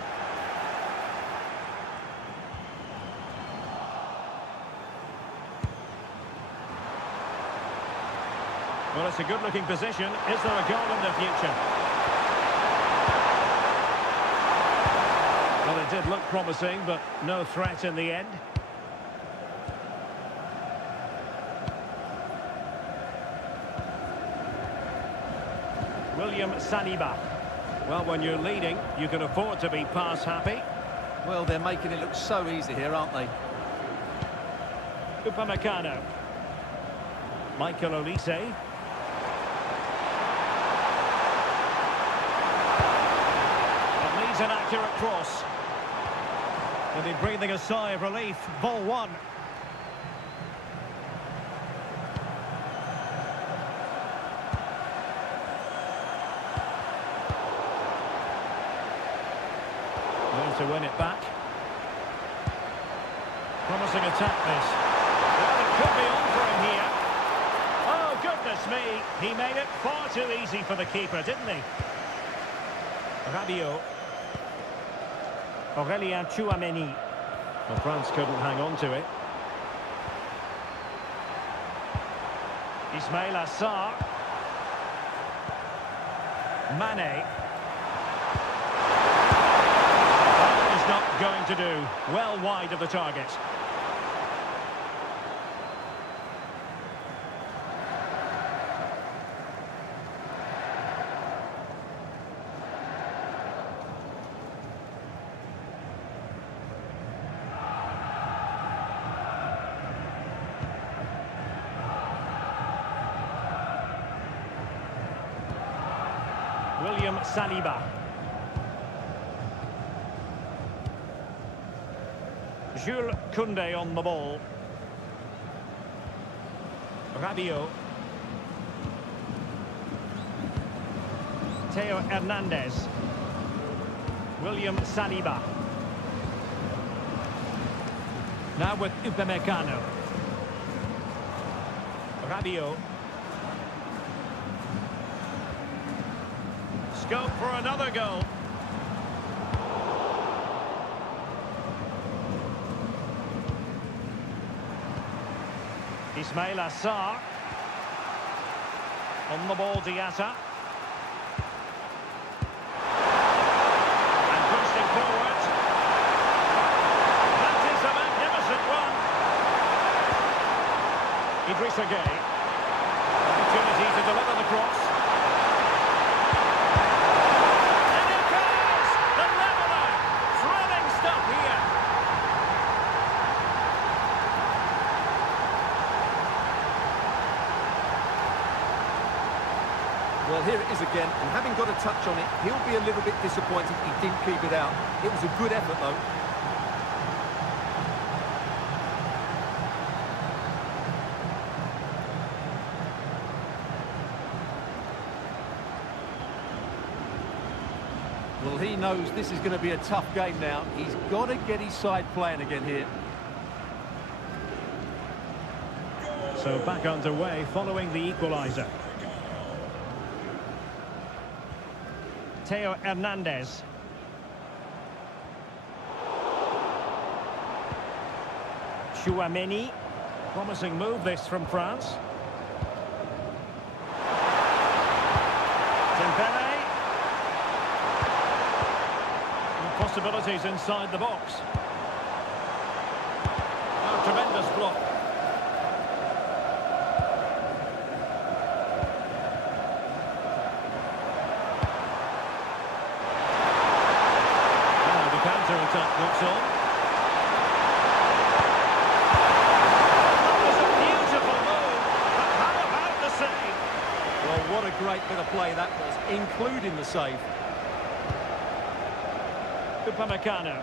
Well, it's a good-looking position. Is there a goal in the future? Well, it did look promising, but no threat in the end. William Saliba. Well, when you're leading, you can afford to be pass-happy. Well, they're making it look so easy here, aren't they? Upamecano. Michael Olise. It needs an accurate cross. They'll be breathing a sigh of relief. Ball one. To win it back. Promising attack this. Well, it could be on for him here. Oh, goodness me. He made it far too easy for the keeper, didn't he? Rabiot. Aurélien Chouameni. Well, France couldn't hang on to it. Ismail Assar. Mane. Not going to do. Well wide of the target. William Saliba. Jules Koundé on the ball. Rabiot. Theo Hernandez. William Saliba. Now with Upamecano. Rabiot. Scope for another goal. Ismail Assar. On the ball, Diatta. And pushing forward. That is a magnificent run. Idrissa Gueye. Opportunity to deliver the cross. And it goes! The leveller! Thrilling stuff here. Well, here it is again, and having got a touch on it, he'll be a little bit disappointed he didn't keep it out. It was a good effort, though. Well, he knows this is going to be a tough game now. He's got to get his side playing again here. So back underway following the equaliser. Theo Hernandez. Chouameni. Promising move this from France. Dembele. Possibilities inside the box. Oh, tremendous block. Counter-attack looks on. That was a beautiful move, but how about the save? Well, what a great bit of play that was, including the save. Upamecano.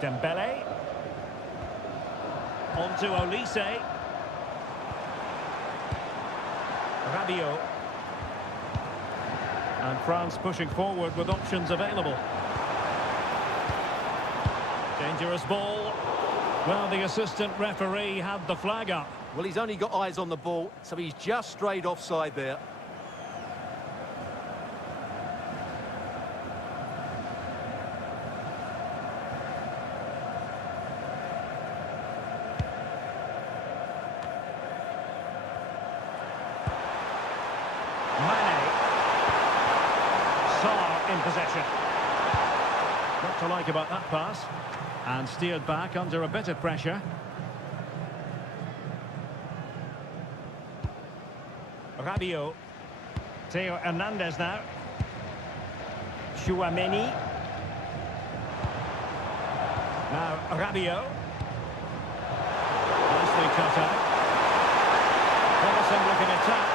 Dembele. On to Olise. Rabiot. And France pushing forward with options available. Dangerous ball. Well, the assistant referee had the flag up. Well, he's only got eyes on the ball, so he's just strayed offside there. In possession. What to like about that pass? And steered back under a bit of pressure. Rabiot. Theo Hernandez now. Chouameni. Now Rabiot. Nicely cut out. Promising looking attack.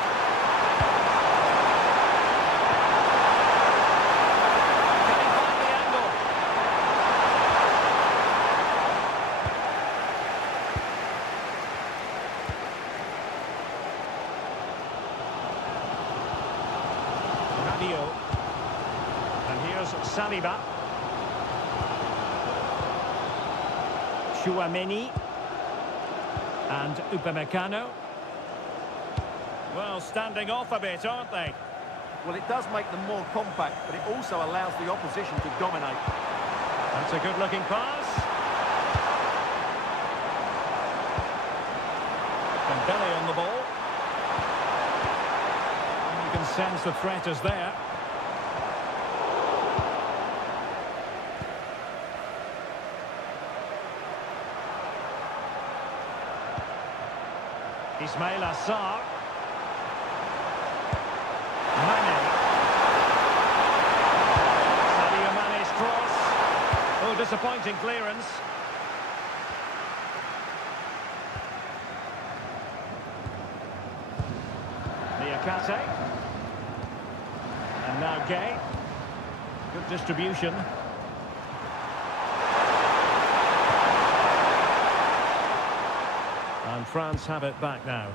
And here's Saliba. Chouameni. And Upamecano. Well, standing off a bit, aren't they? Well, it does make them more compact, but it also allows the opposition to dominate. That's a good-looking pass. Dembele on the ball. You can sense the threat is there. Ismail Assar. Mane. Sadio Mane's cross. Oh, disappointing clearance. Niakate. And now Gueye. Good distribution. And France have it back now.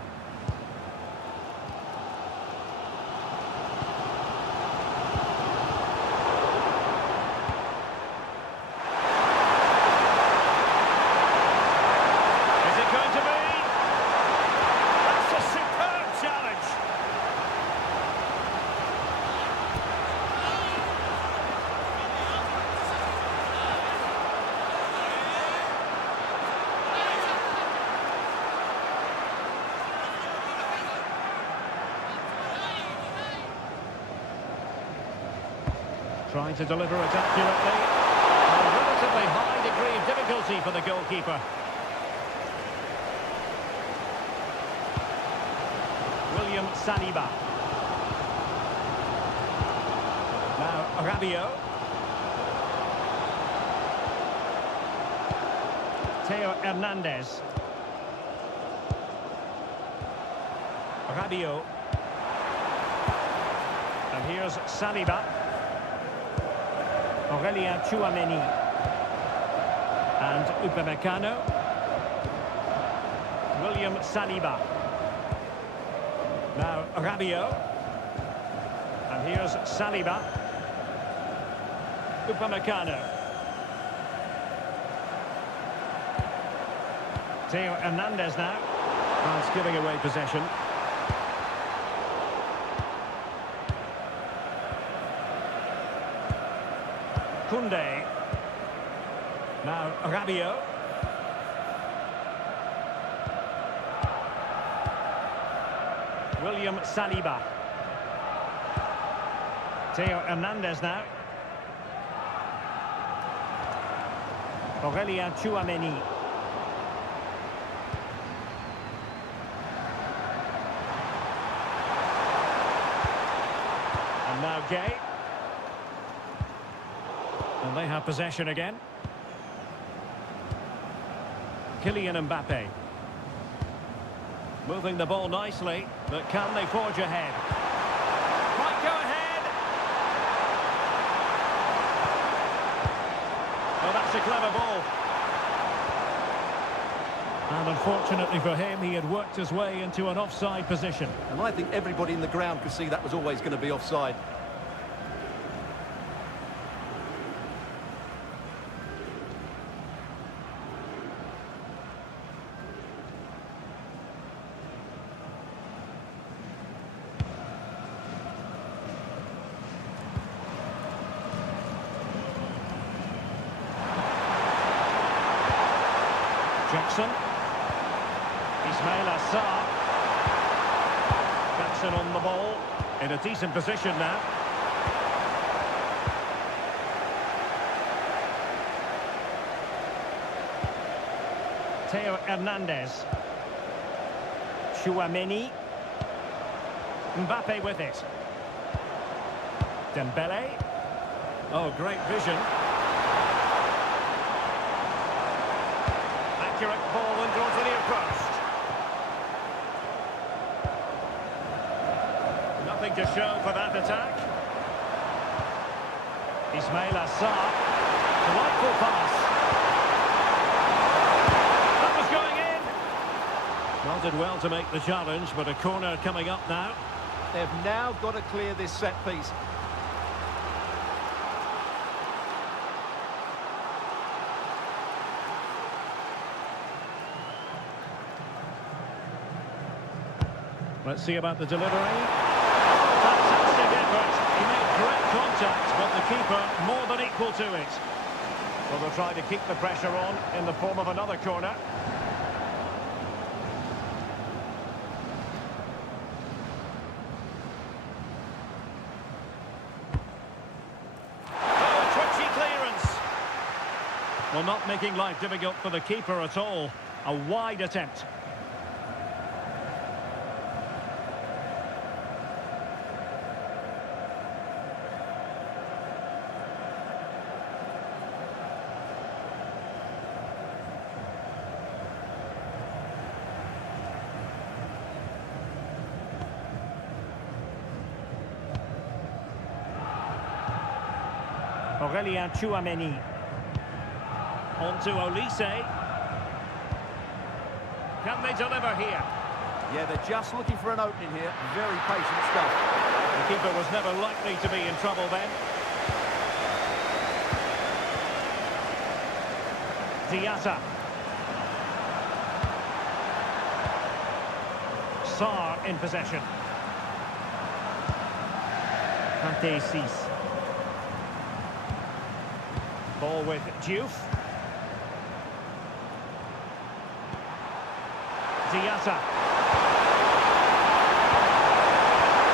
Is it going to be? That's a superb challenge. Trying to deliver it accurately. A relatively high degree of difficulty for the goalkeeper. William Saliba. Now Rabiot. Theo Hernandez. Rabiot. And here's Saliba. Aurelien Tchouameni. And Upamecano. William Saliba. Now Rabiot. And here's Saliba. Upamecano. Theo Hernandez now. France giving away possession. Koundé. Now Rabiot. William Saliba. Theo Hernandez now. Aurelien Tchouameni. And now Gay. And they have possession again. Kylian Mbappe. Moving the ball nicely, but can they forge ahead? Might go ahead! Well, that's a clever ball. And unfortunately for him, he had worked his way into an offside position. And I think everybody in the ground could see that was always going to be offside. Jackson. Ismail Assar. Jackson on the ball. In a decent position now. Theo Hernandez. Tchouameni. Mbappe with it. Dembele. Oh, great vision. Accurate ball and towards the near post. Nothing to show for that attack. Ismail Assar. Delightful pass. That was going in. Well, did well to make the challenge, but a corner coming up now. They've now got to clear this set piece. Let's see about the delivery. Fantastic effort. He made great contact, but the keeper more than equal to it. Well, they'll try to keep the pressure on in the form of another corner. Oh, a twitchy clearance. Well, not making life difficult for the keeper at all. A wide attempt. Aurelien Tchouameni. On to Olise. Can they deliver here? Yeah, they're just looking for an opening here. Very patient stuff. The keeper was never likely to be in trouble then. Diatta. Sarr in possession. Part-4. Ball with Diouf. Diatta.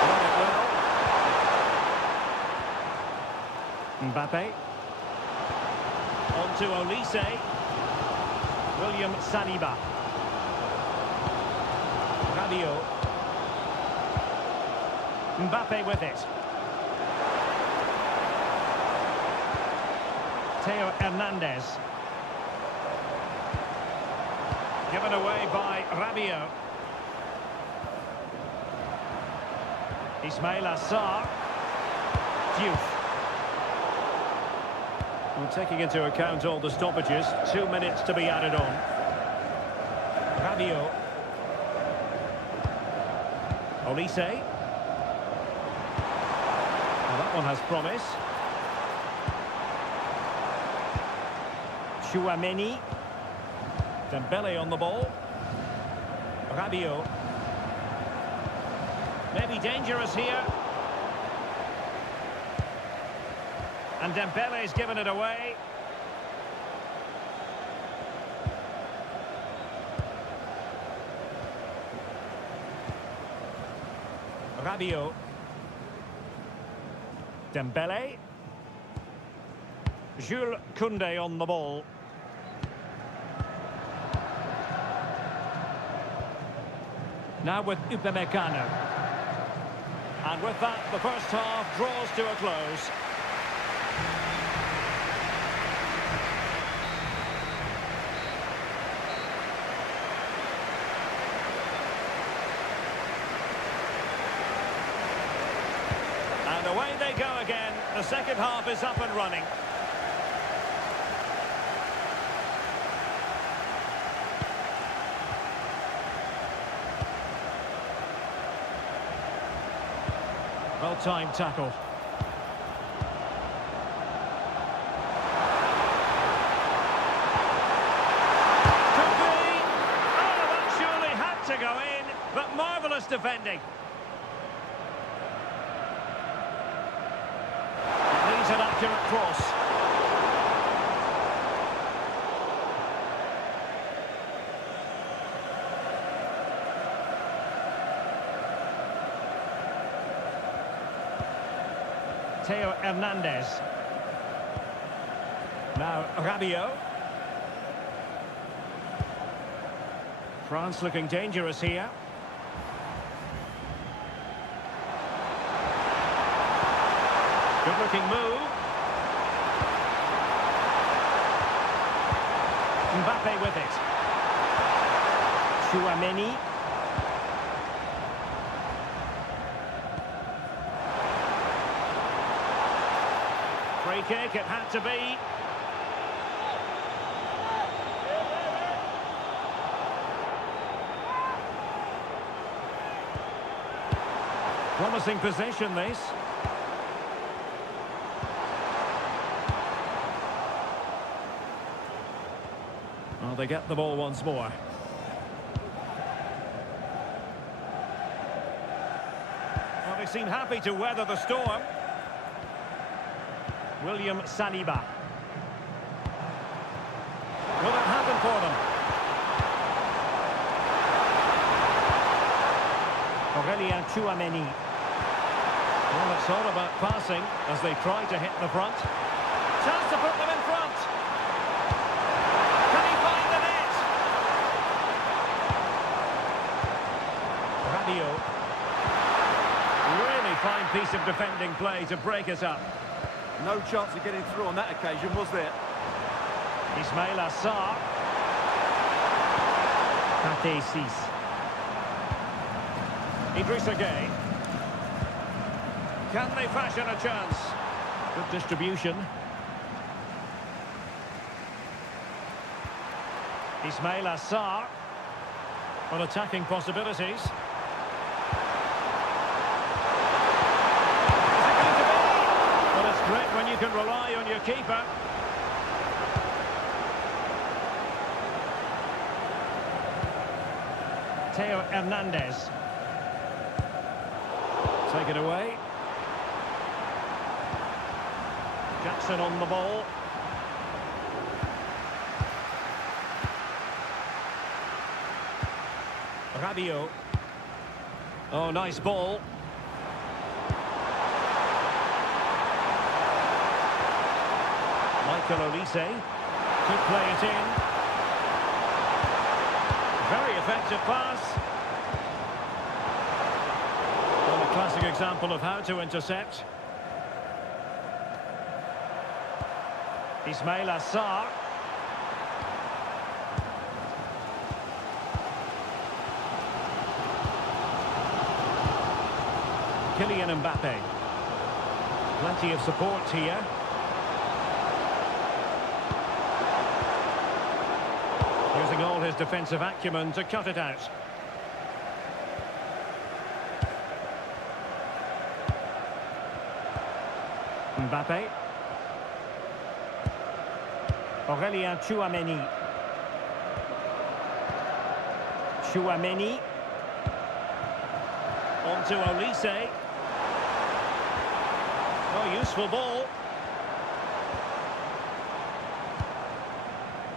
Won it well. Mbappe. On to Olise. William Saliba. Rabiot. Mbappe with it. Theo Hernandez. Given away by Rabiot. Ismail Assar. Diouf. Well, taking into account all the stoppages, 2 minutes to be added on. Rabiot. Olise. Well, that one has promise. Chouameni. Dembele on the ball. Rabiot. Maybe dangerous here. And Dembele's given it away. Rabiot. Dembele. Jules Koundé on the ball. Now with Upamecano. And with that, the first half draws to a close. And away they go again. The second half is up and running. Well-timed tackle. Could be. Oh, that surely had to go in, but marvellous defending. It needs an accurate cross. Theo Hernandez. Now Rabiot. France looking dangerous here. Good looking move. Mbappe with it. Chouameni. Free kick, it had to be. Promising possession, this. Well, they get the ball once more. Well, they seem happy to weather the storm. William Saliba. Will it happen for them? Aurelien Chouameni. Well, it's all about passing as they try to hit the front. Chance to put them in front. Can he find the net? Rabiot. Really fine piece of defending play to break us up. No chance of getting through on that occasion, was there? Ismail Assar. Part-4. Idrissa Gueye. Can they fashion a chance? Good distribution. Ismail Assar. On attacking possibilities. Great when you can rely on your keeper. Theo Hernandez. Take it away. Jackson on the ball. Rabiot. Oh, nice ball. Michael Olise could play it in. Very effective pass. Well, a classic example of how to intercept. Ismail Assar. Kylian Mbappe. Plenty of support here. Using all his defensive acumen to cut it out. Mbappe. Aurélien Tchouameni. Tchouameni. On to Olise. Oh, useful ball.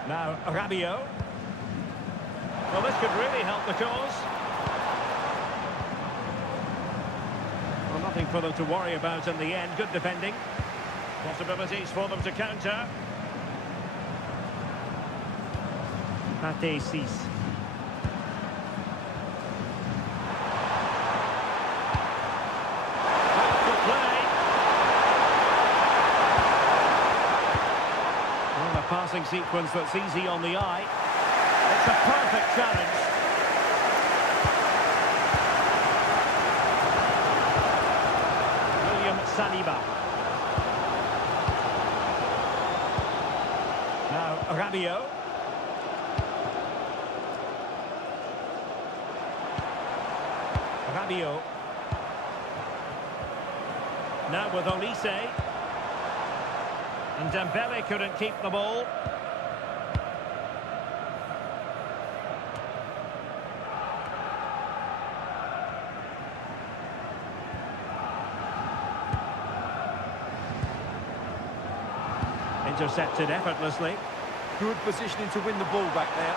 Now, Rabiot. Well, this could really help the cause. Well, nothing for them to worry about in the end. Good defending. Possibilities for them to counter. Part-4. Passing sequence that's easy on the eye. It's a perfect challenge. William Saliba. Now Rabiot. Rabiot. Now with Olise. And Dembele couldn't keep the ball. Intercepted effortlessly. Good positioning to win the ball back there.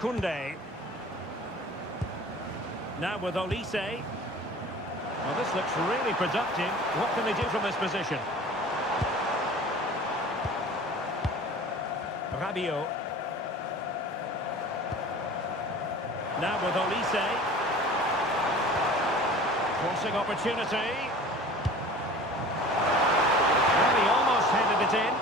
Koundé. Now with Olise. Well, this looks really productive. What can they do from this position? Rabiot. Now with Olise. Crossing opportunity. Well, he almost headed it in.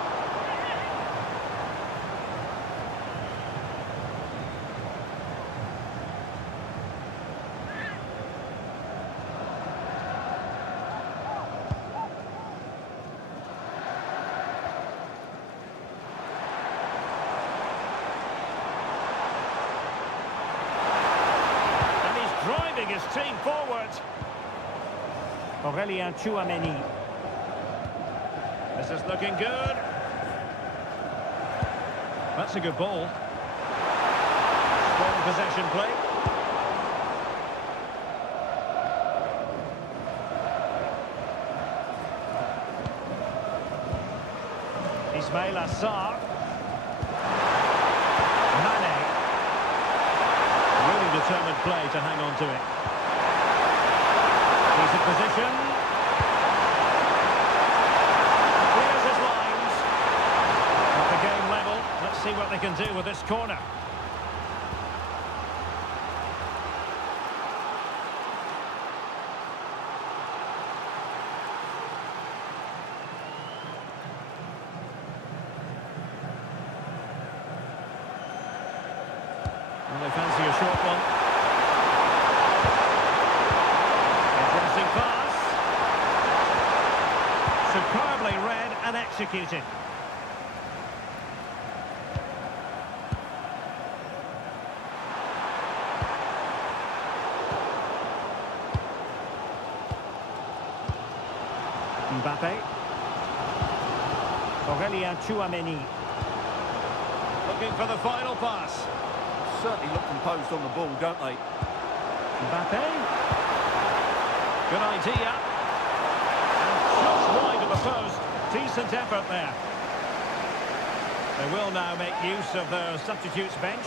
Driving his team forward. Aurélien Tchouameni. This is looking good. That's a good ball. Strong possession play. Ismail Assar. Determined play to hang on to it. Decent position. Clears his lines. At the game level, let's see what they can do with this corner. Well, they fancy a short one. Interesting pass. Superbly read and executed. Mbappe. Aurélien Tchouameni. Looking for the final pass. Certainly look composed on the ball, don't they? Mbappe. Good idea. And just wide of the post. Decent effort there. They will now make use of their substitutes bench.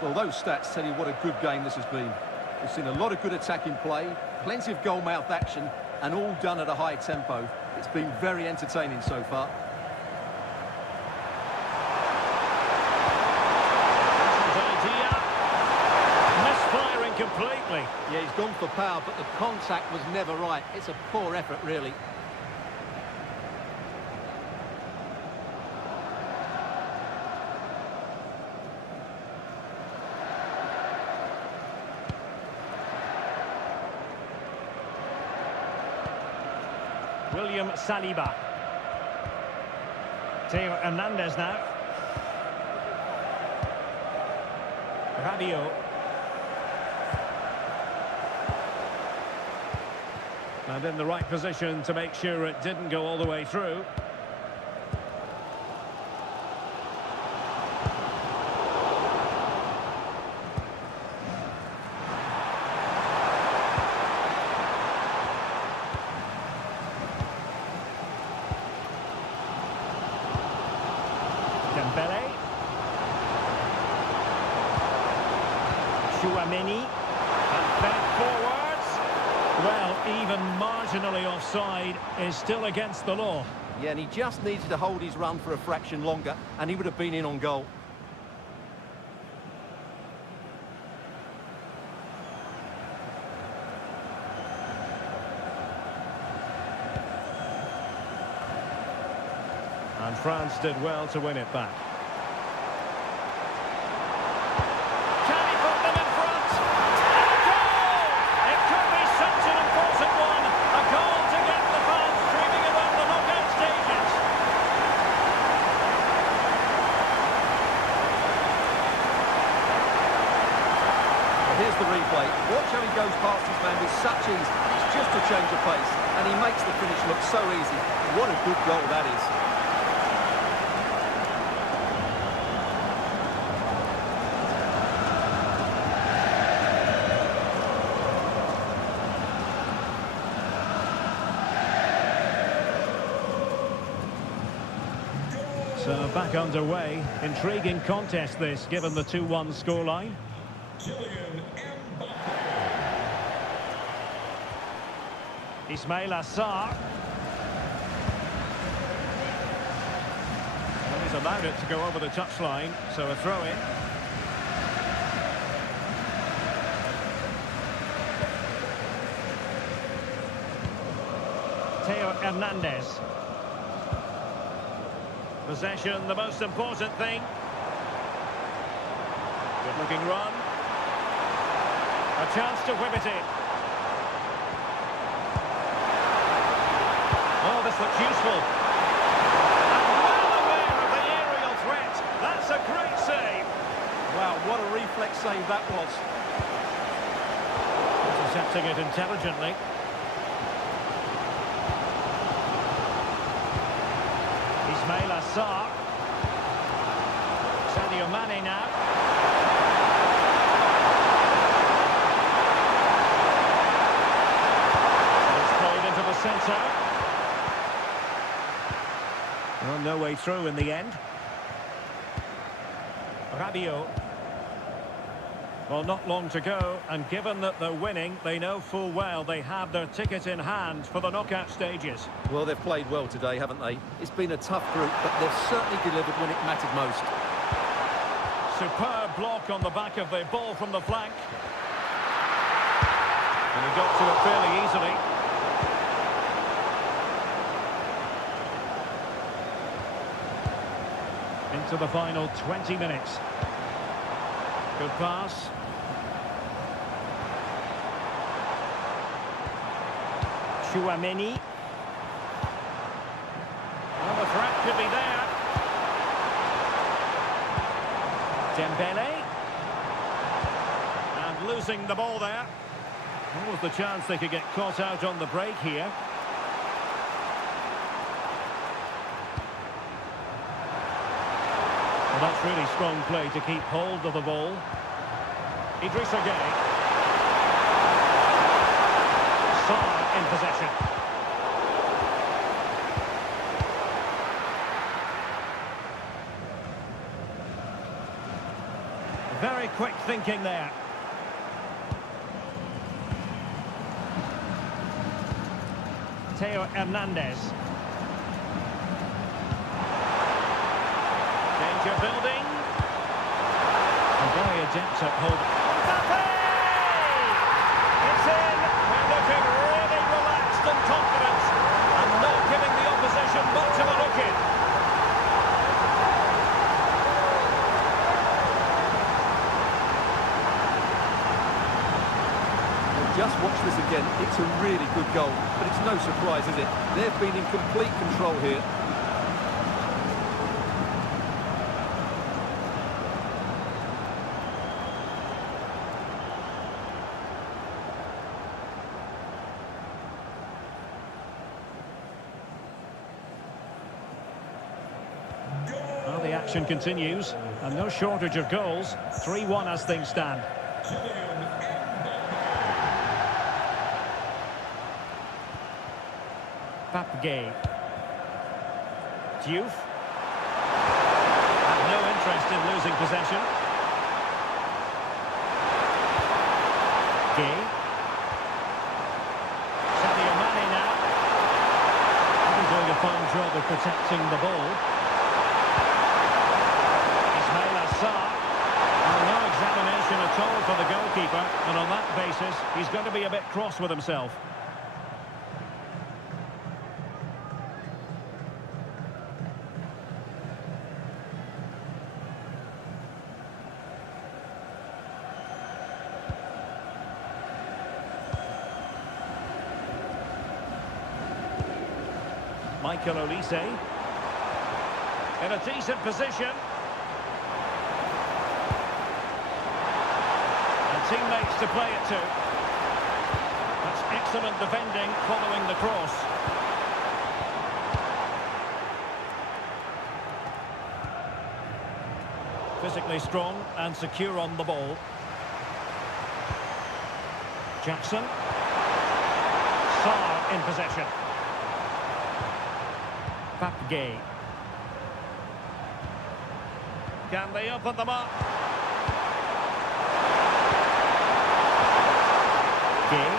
Well, those stats tell you what a good game this has been. We've seen a lot of good attacking play, plenty of goal-mouth action, and all done at a high tempo. It's been very entertaining so far. Misfiring completely. Yeah, he's gone for power, but the contact was never right. It's a poor effort, really. William Saliba. Theo Hernandez now. Rabiot. And in the right position to make sure it didn't go all the way through. Dembele. Chouameni. And back forwards. Well, even marginally offside is still against the law. Yeah, and he just needed to hold his run for a fraction longer, and he would have been in on goal. And France did well to win it back. Can he put them in front? And a goal! It could be such an important one. A goal to get the fans dreaming about the knockout stages. Here's the replay. Watch how he goes past his man with such ease. It's just a change of pace, and he makes the finish look so easy. What a good goal that is. So back underway. Intriguing contest this, given the 2-1 scoreline. Kylian Mbappe. Ismail Assar. Well, he's allowed it to go over the touchline, so a throw-in. Theo Hernandez. Possession, the most important thing. Good-looking run. A chance to whip it in. Oh, this looks useful. And well aware of the aerial threat. That's a great save. Wow, what a reflex save that was. Intercepting it intelligently. Ismail Assar. Sadio Mane now. It's played into the centre. Well, no way through in the end. Rabiot. Well, not long to go, and given that they're winning, they know full well they have their ticket in hand for the knockout stages. Well, they've played well today, haven't they? It's been a tough group, but they've certainly delivered when it mattered most. Superb block on the back of the ball from the flank. And he got to it fairly easily. Into the final 20 minutes. Good pass. Chouameni. Well, the threat could be there. Dembele. And losing the ball there. What was the chance they could get caught out on the break here? Well, that's really strong play to keep hold of the ball. Idrissa Gueye. Sarr in possession. Very quick thinking there. Theo Hernandez. Danger building. And very adept at holding. Mbappe! It's in. They're looking really relaxed and confident, and not giving the opposition much of a look in. Just watch this again. It's a really good goal, but it's no surprise, is it? They've been in complete control here. Well, the action continues, and no shortage of goals. 3-1 as things stand. Pape. Diouf. Had no interest in losing possession. Gay. Sadio Mane now. He's doing a fine job of protecting the ball. Ismail Assar. Well, no examination at all for the goalkeeper, and on that basis, he's going to be a bit cross with himself. Michael Olise in a decent position, and teammates to play it to. That's excellent defending following the cross. Physically strong and secure on the ball. Jackson. Sarr in possession. Pape. Can they open them up? Gay.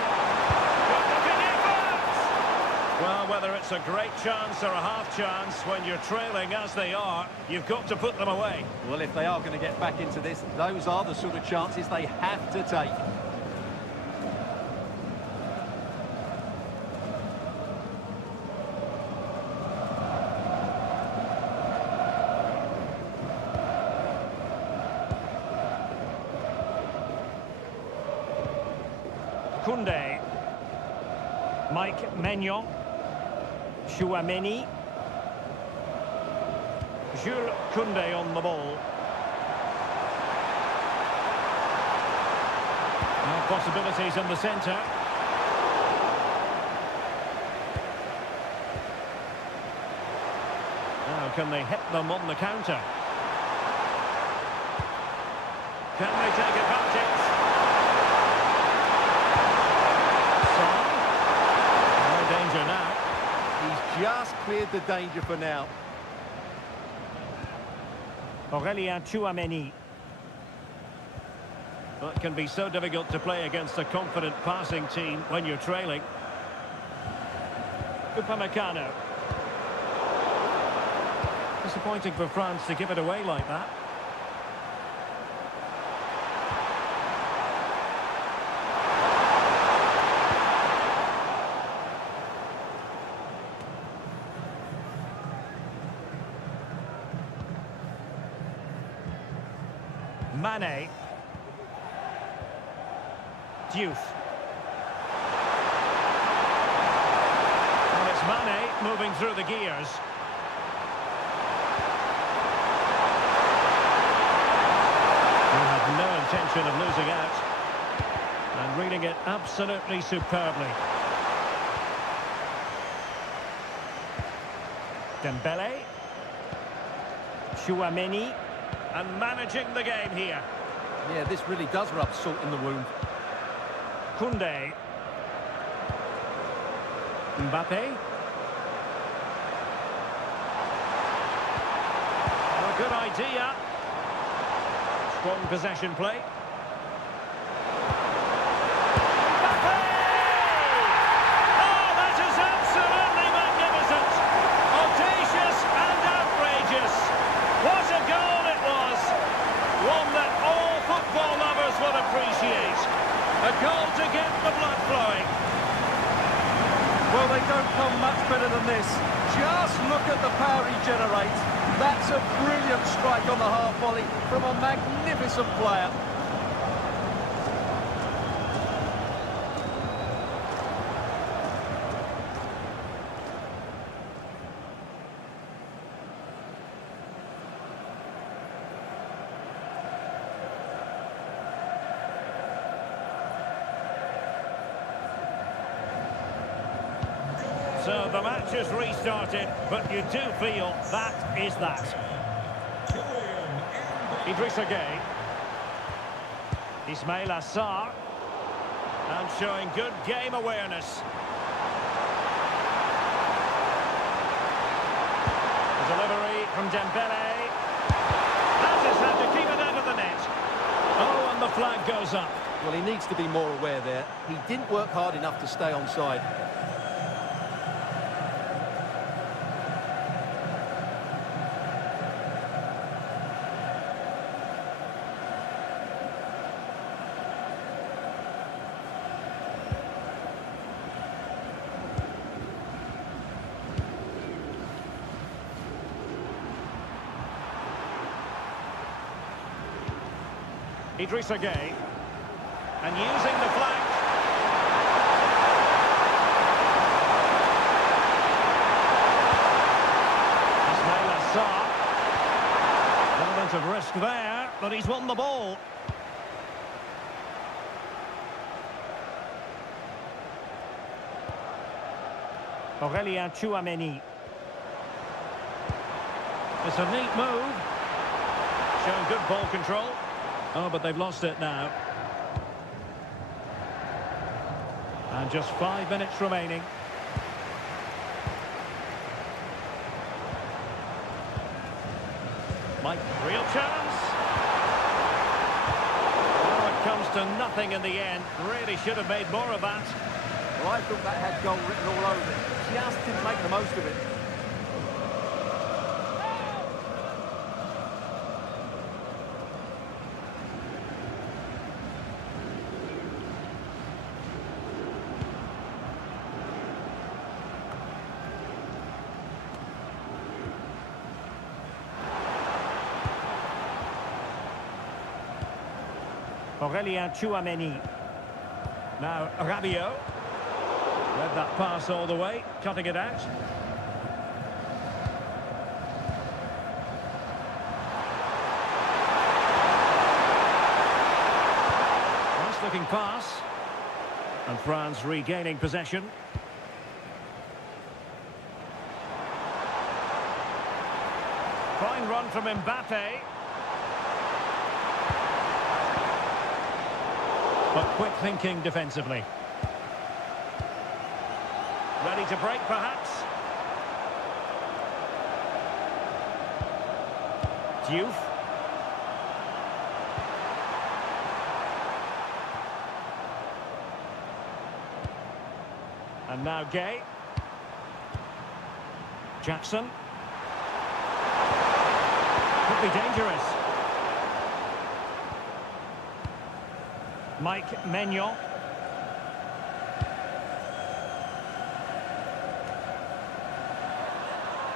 Good-looking effort! Well, whether it's a great chance or a half chance, when you're trailing as they are, you've got to put them away. Well, if they are going to get back into this, those are the sort of chances they have to take. Koundé. Mike Maignan. Chouameni. Jules Koundé on the ball. Now possibilities in the centre. Now can they hit them on the counter? Can they take advantage? Danger now. He's just cleared the danger for now. Aurélien Chouameni. Well, it can be so difficult to play against a confident passing team when you're trailing. Upamecano. Disappointing for France to give it away like that. Mane. Diouf. And it's Mane moving through the gears. He had no intention of losing out. And reading it absolutely superbly. Dembele. Chouameni. And managing the game here. Yeah, this really does rub salt in the wound. Koundé. Mbappe. A good idea. Strong possession play. A goal to get the blood flowing. Well, they don't come much better than this. Just look at the power he generates. That's a brilliant strike on the half volley from a magnificent player. So the match has restarted, but you do feel that is that. Idrissa Gueye. Ismail Assar. And showing good game awareness. The delivery from Dembele. Has his hand to keep it out of the net. Oh, and the flag goes up. Well, he needs to be more aware there. He didn't work hard enough to stay onside. Idrissa Gueye. And using the flank. Ismail Assar. Element of risk there, but he's won the ball. Aurélien Tchouaméni. It's a neat move. Showing good ball control. Oh, but they've lost it now. And just 5 minutes remaining. Mike, real chance. Oh, it comes to nothing in the end. Really should have made more of that. Well, I thought that had goal written all over it. Just didn't make the most of it. Aurélien Tchouaméni. Now Rabiot. Led that pass all the way, cutting it out. Nice looking pass. And France regaining possession. Fine run from Mbappe. But quick thinking defensively. Ready to break, perhaps. Diouf. And now Gueye. Jackson. Could be dangerous. Mike Maignan.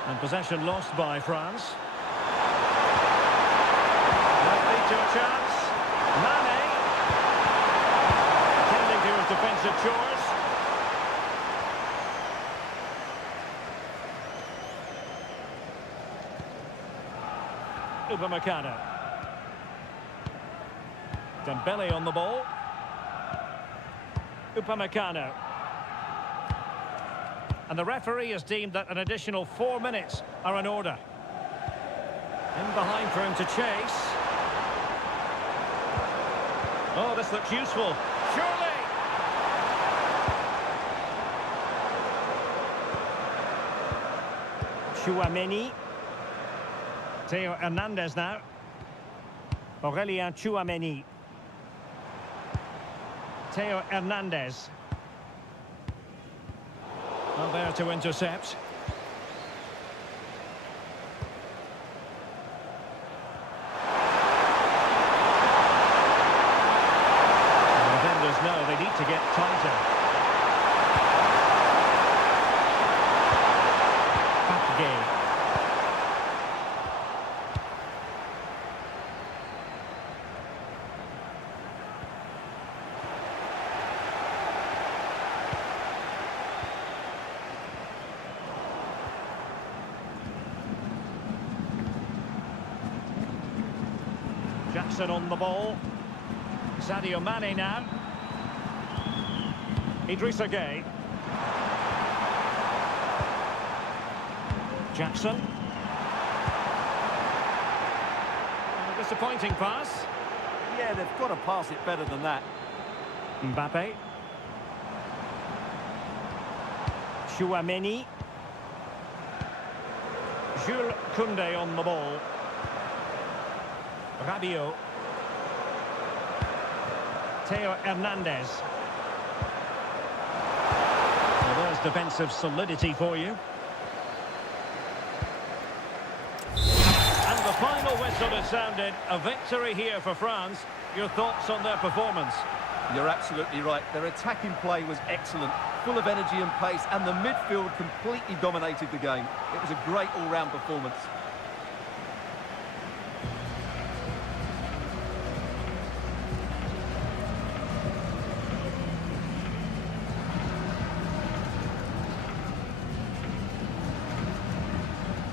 And possession lost by France. Might lead to a chance. Mane. Attending to his defensive chores. Upamecano. Dembele on the ball. Upamecano. And the referee has deemed that an additional 4 minutes are in order. In behind for him to chase. Oh, this looks useful. Surely! Tchouaméni. Theo Hernandez now. Aurélien Tchouaméni. Theo Hernandez. Well, there to intercept. The defenders know the had to get tighter. Back again. Jackson on the ball. Sadio Mane now. Idrissa Gueye. Jackson. A disappointing pass. Yeah, they've got to pass it better than that. Mbappe. Chouameni. Jules Koundé on the ball. Rabiot. Theo Hernandez. Well, there's defensive solidity for you. And the final whistle has sounded. A victory here for France. Your thoughts on their performance? You're absolutely right. Their attacking play was excellent, full of energy and pace, and the midfield completely dominated the game. It was a great all-round performance.